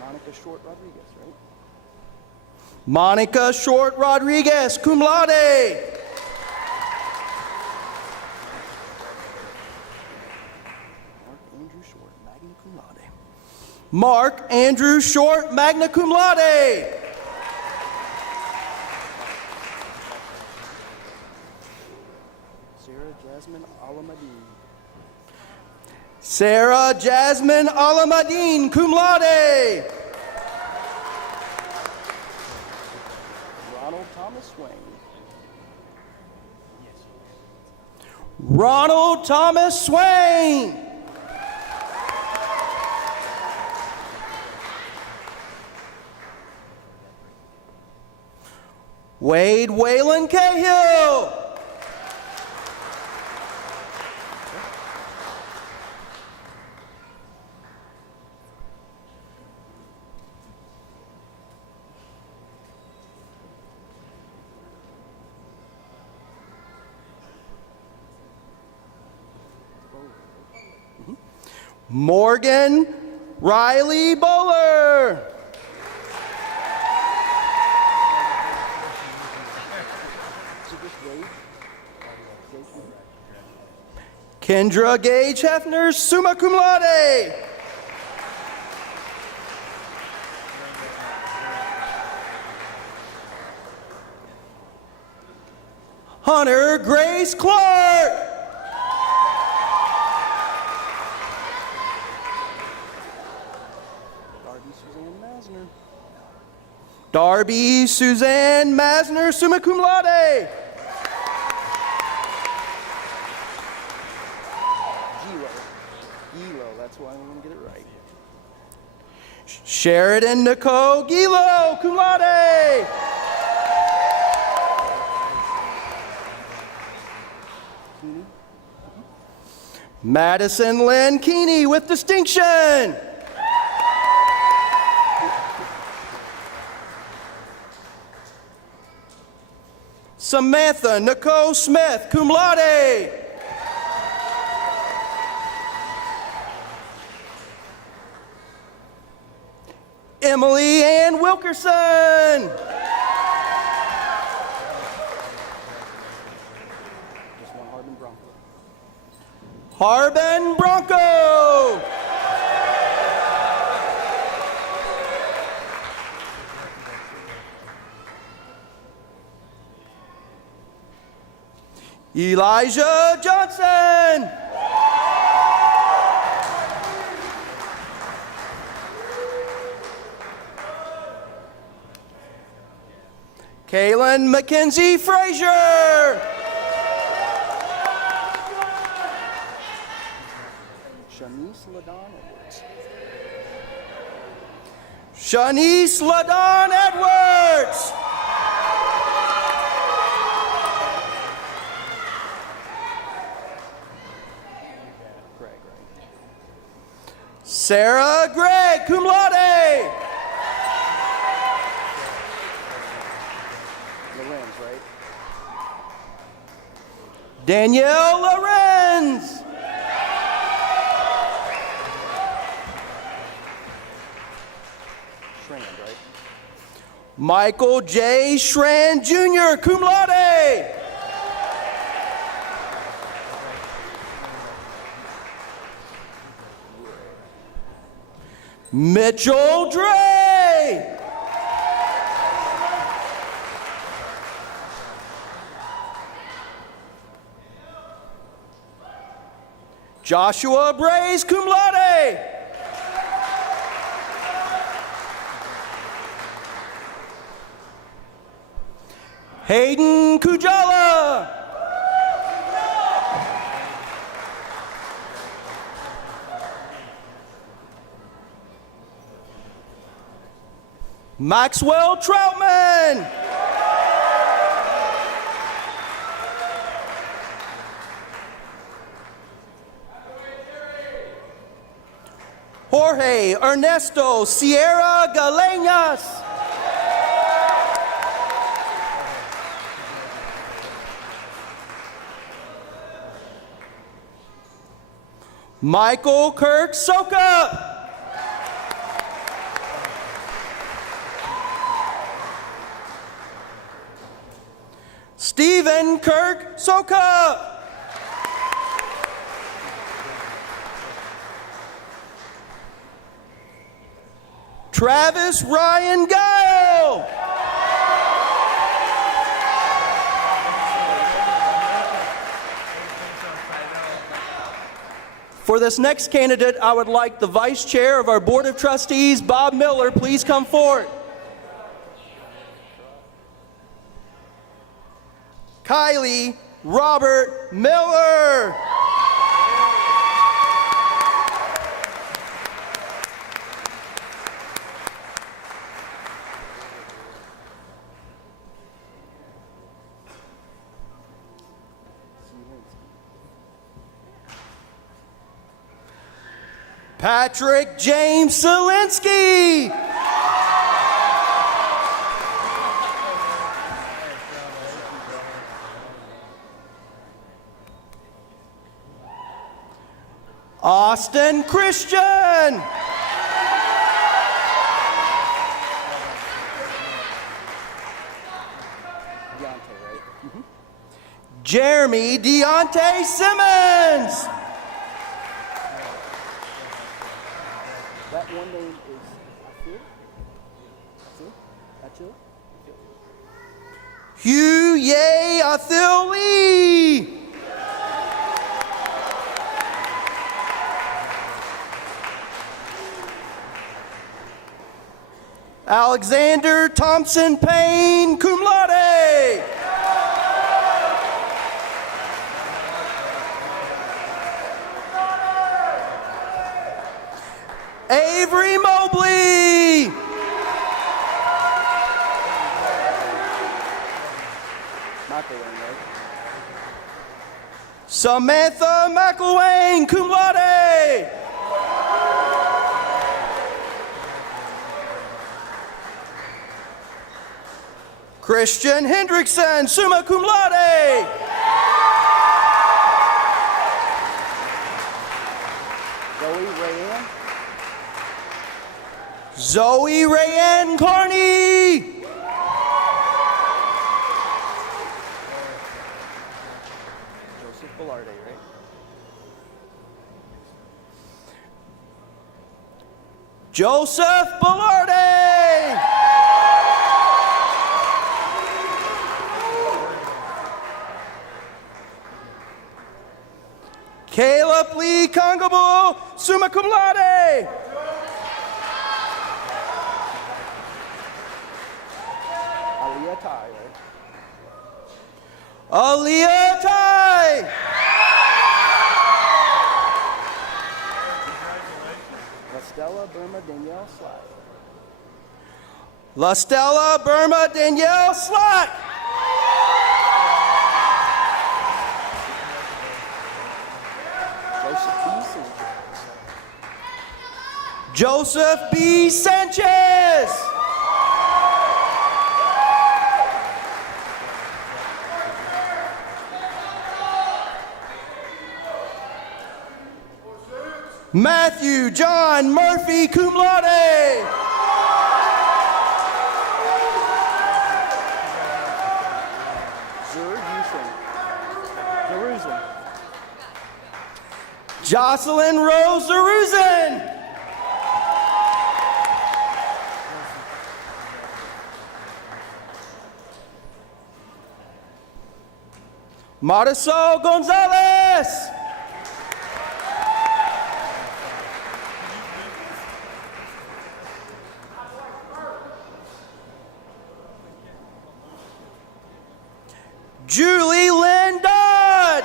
Monica Short Rodriguez, right? Monica Short Rodriguez, cum laude. Mark Andrew Short, magna cum laude. Sarah Jasmine Alamadine. Sarah Jasmine Alamadine, cum laude. Ronald Thomas Swain. Ronald Thomas Swain. Wade Waylon Cahill. Morgan Riley Bowler. Kendra Gage Hefner, summa cum laude. Hunter Grace Clark. Darby Suzanne Masner, summa cum laude. Gilo, that's why I'm going to get it right. Sheridan Nicole Gilo, cum laude. Madison Lynn Keeney with distinction. Samantha Nicole Smith, cum laude. Emily Ann Wilkerson. Harbin Bronco. Elijah Johnson. Kaylin Mackenzie Frazier. Shanice Ladon Edwards. Shanice Ladon Edwards. Sarah Gregg, cum laude. Lorenz, right? Danielle Lorenz. Strand, right? Michael J. Strand Jr., cum laude. Mitchell Dre. Joshua Braze, cum laude. Hayden Kujala. Maxwell Troutman. Jorge Ernesto Sierra Galenas. Michael Kirk Soka. Stephen Kirk Soka. Travis Ryan Guile. For this next candidate, I would like the Vice Chair of our Board of Trustees, Bob Miller, please come forward. Kylie Robert Miller. Patrick James Zielinski. Austin Christian. Jeremy Deontay Simmons. That one name is Atil. Hugh Ye Athil Lee. Alexander Thompson Payne, cum laude. Avery Mobley. Samantha McElwain, cum laude. Christian Hendrickson, summa cum laude. Zoe Rayanne Carney. Joseph Bellarde, right? Joseph Bellarde. Caleb Lee Kongabo, summa cum laude. Aaliyah Tai, right? Aaliyah Tai. Lastella Burma Danielle Slack. Lastella Burma Danielle Slack. Joseph B. Sanchez. Matthew John Murphy, cum laude. Jocelyn Rose Zeruzen. Marisol Gonzalez. Julie Lynn Dodd.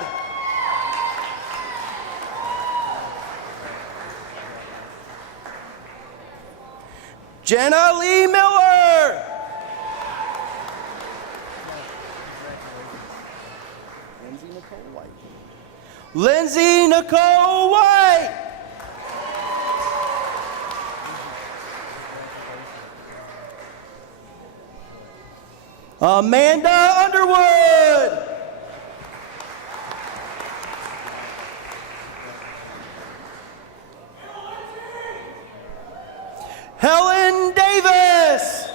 Jenna Lee Miller. Lindsay Nicole White. Amanda Underwood. Helen Davis.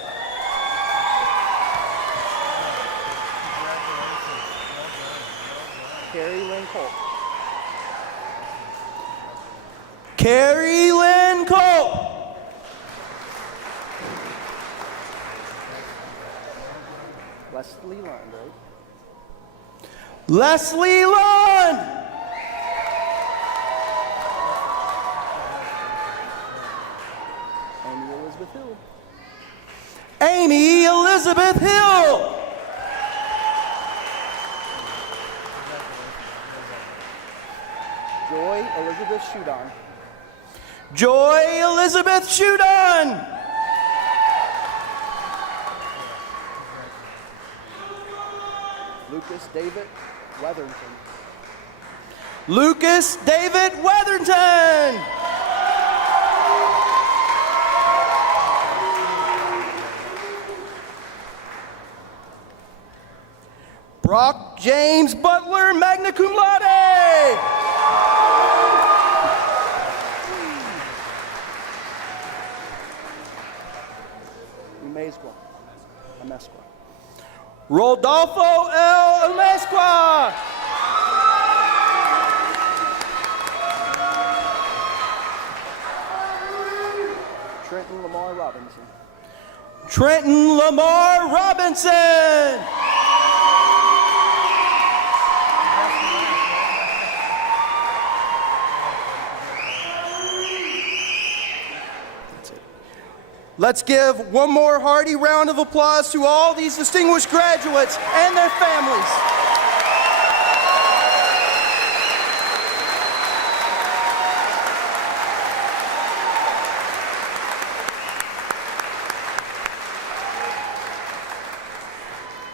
Carrie Lynn Colt. Carrie Lynn Colt. Leslie Lund, right? Leslie Lund. Amy Elizabeth Hill. Amy Elizabeth Hill. Joy Elizabeth Shudon. Joy Elizabeth Shudon. Lucas David Weatherington. Lucas David Weatherington. Brock James Butler, magna cum laude. Amesqua. Rodolfo L. Amesqua. Trenton Lamar Robinson. Trenton Lamar Robinson. Let's give one more hearty round of applause to all these distinguished graduates and their families.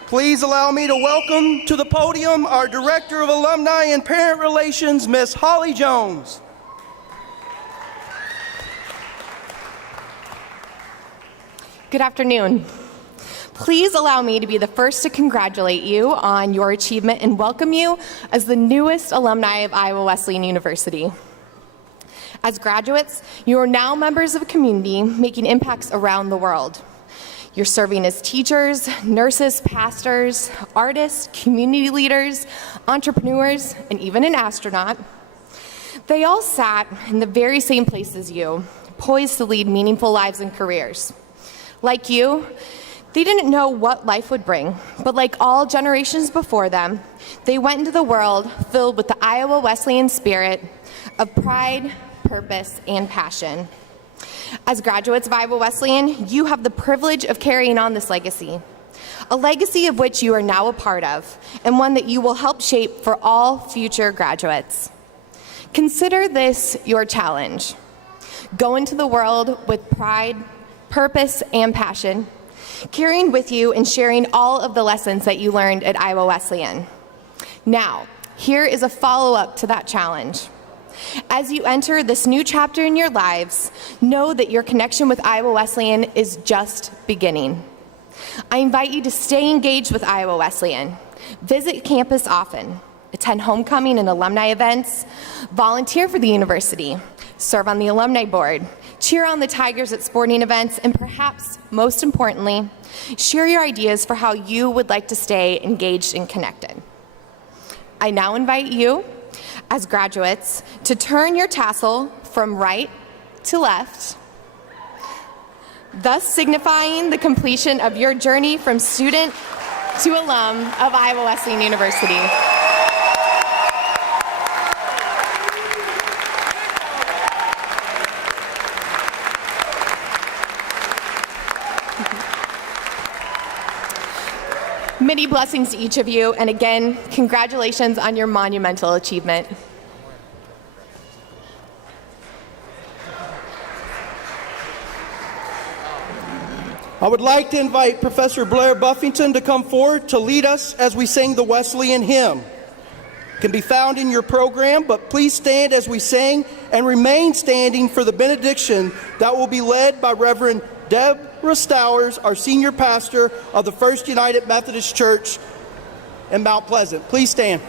Please allow me to welcome to the podium our Director of Alumni and Parent Relations, Ms. Holly Jones. Good afternoon. Please allow me to be the first to congratulate you on your achievement and welcome you as the newest alumni of Iowa Wesleyan University. As graduates, you are now members of a community making impacts around the world. You're serving as teachers, nurses, pastors, artists, community leaders, entrepreneurs, and even an astronaut. They all sat in the very same place as you, poised to lead meaningful lives and careers. Like you, they didn't know what life would bring, but like all generations before them, they went into the world filled with the Iowa Wesleyan spirit of pride, purpose, and passion. As graduates of Iowa Wesleyan, you have the privilege of carrying on this legacy, a legacy of which you are now a part of, and one that you will help shape for all future graduates. Consider this your challenge. Go into the world with pride, purpose, and passion, carrying with you and sharing all of the lessons that you learned at Iowa Wesleyan. Now, here is a follow-up to that challenge. As you enter this new chapter in your lives, know that your connection with Iowa Wesleyan is just beginning. I invite you to stay engaged with Iowa Wesleyan. Visit campus often, attend homecoming and alumni events, volunteer for the university, serve on the alumni board, cheer on the Tigers at sporting events, and perhaps, most importantly, share your ideas for how you would like to stay engaged and connected. I now invite you, as graduates, to turn your tassel from right to left, thus signifying the completion of your journey from student to alum of Iowa Wesleyan University. Many blessings to each of you, and again, congratulations on your monumental achievement. I would like to invite Professor Blair Buffington to come forward to lead us as we sing the Wesleyan hymn. It can be found in your program, but please stand as we sing and remain standing for the benediction that will be led by Reverend Deborah Stowers, our senior pastor of the First United Methodist Church in Mount Pleasant. Please stand.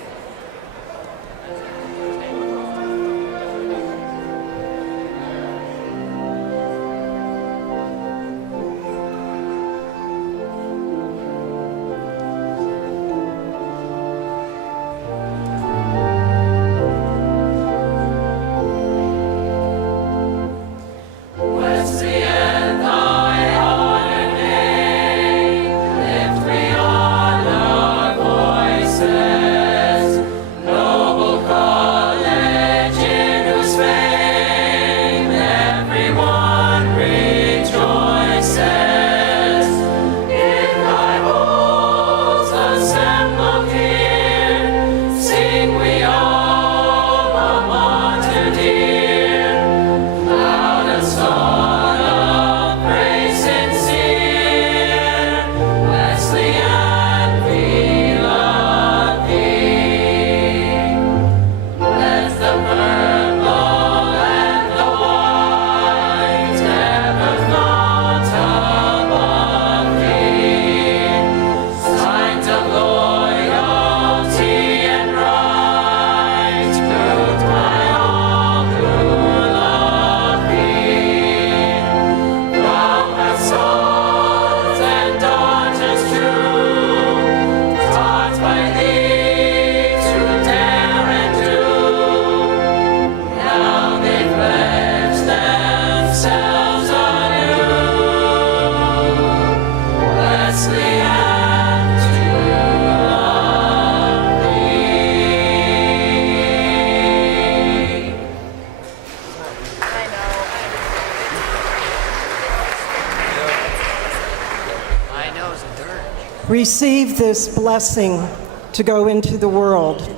Receive this blessing to go into the world,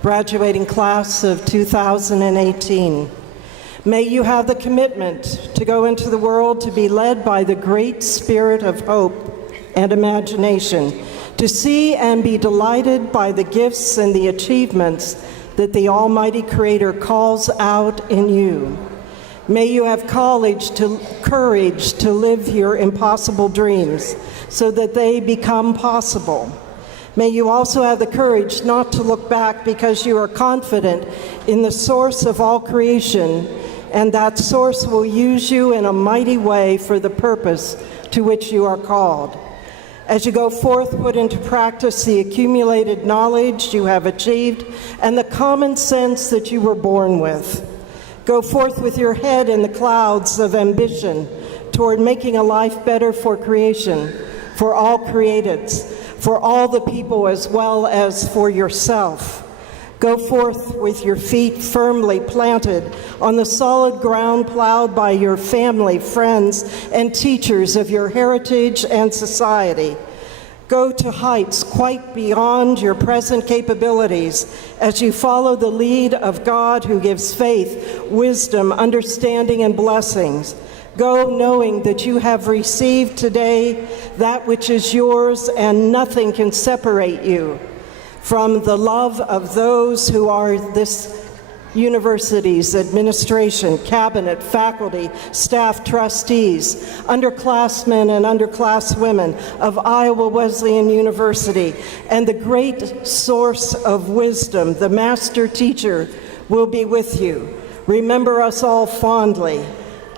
graduating class of 2018. May you have the commitment to go into the world to be led by the great spirit of hope and imagination, to see and be delighted by the gifts and the achievements that the Almighty Creator calls out in you. May you have courage to live your impossible dreams so that they become possible. May you also have the courage not to look back because you are confident in the source of all creation, and that source will use you in a mighty way for the purpose to which you are called. As you go forth, put into practice the accumulated knowledge you have achieved and the common sense that you were born with. Go forth with your head in the clouds of ambition toward making a life better for creation, for all createds, for all the people as well as for yourself. Go forth with your feet firmly planted on the solid ground plowed by your family, friends, and teachers of your heritage and society. Go to heights quite beyond your present capabilities as you follow the lead of God who gives faith, wisdom, understanding, and blessings. Go knowing that you have received today that which is yours, and nothing can separate you from the love of those who are this university's administration, cabinet, faculty, staff, trustees, underclassmen and underclasswomen of Iowa Wesleyan University, and the great source of wisdom, the master teacher, will be with you. Remember us all fondly,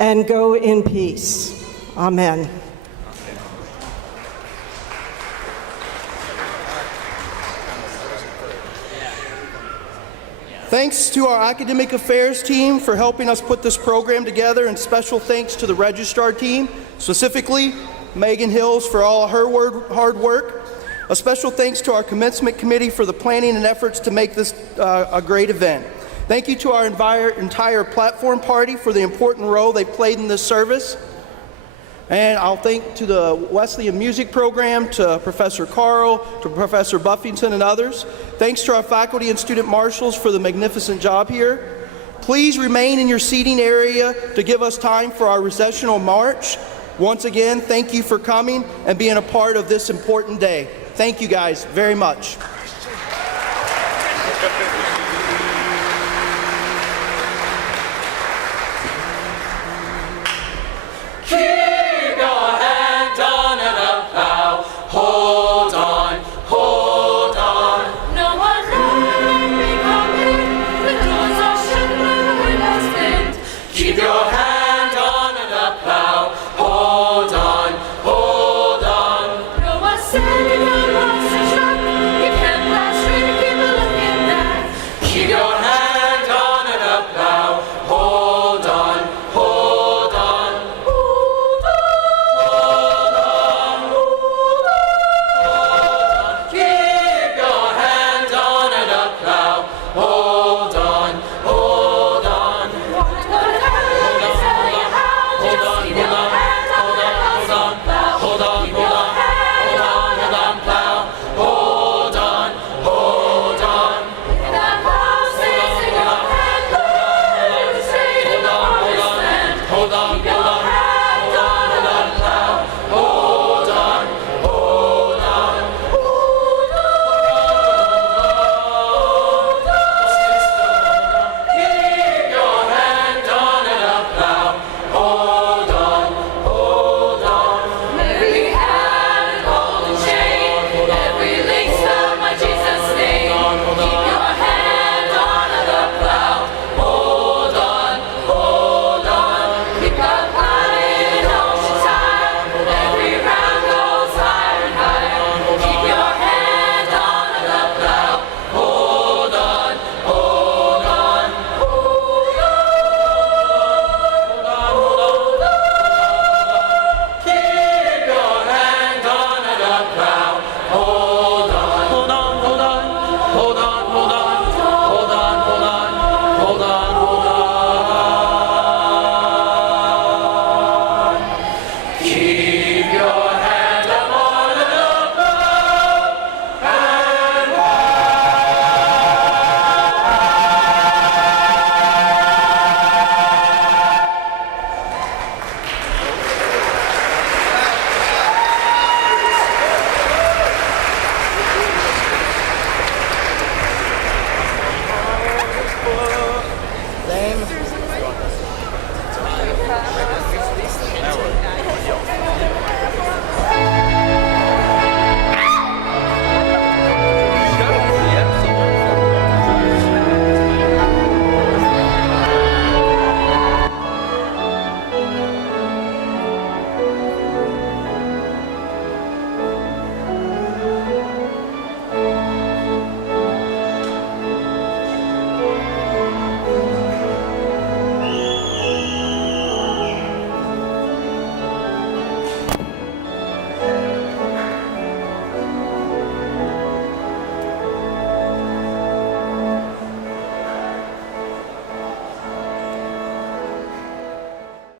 and go in peace. Amen. Thanks to our academic affairs team for helping us put this program together, and special thanks to the registrar team, specifically Megan Hills for all of her hard work. A special thanks to our commencement committee for the planning and efforts to make this a great event. Thank you to our entire platform party for the important role they played in this service. And I'll thank to the Wesleyan Music Program, to Professor Carl, to Professor Buffington and others. Thanks to our faculty and student marshals for the magnificent job here. Please remain in your seating area to give us time for our recessional march. Once again, thank you for coming and being a part of this important day. Thank you guys very much.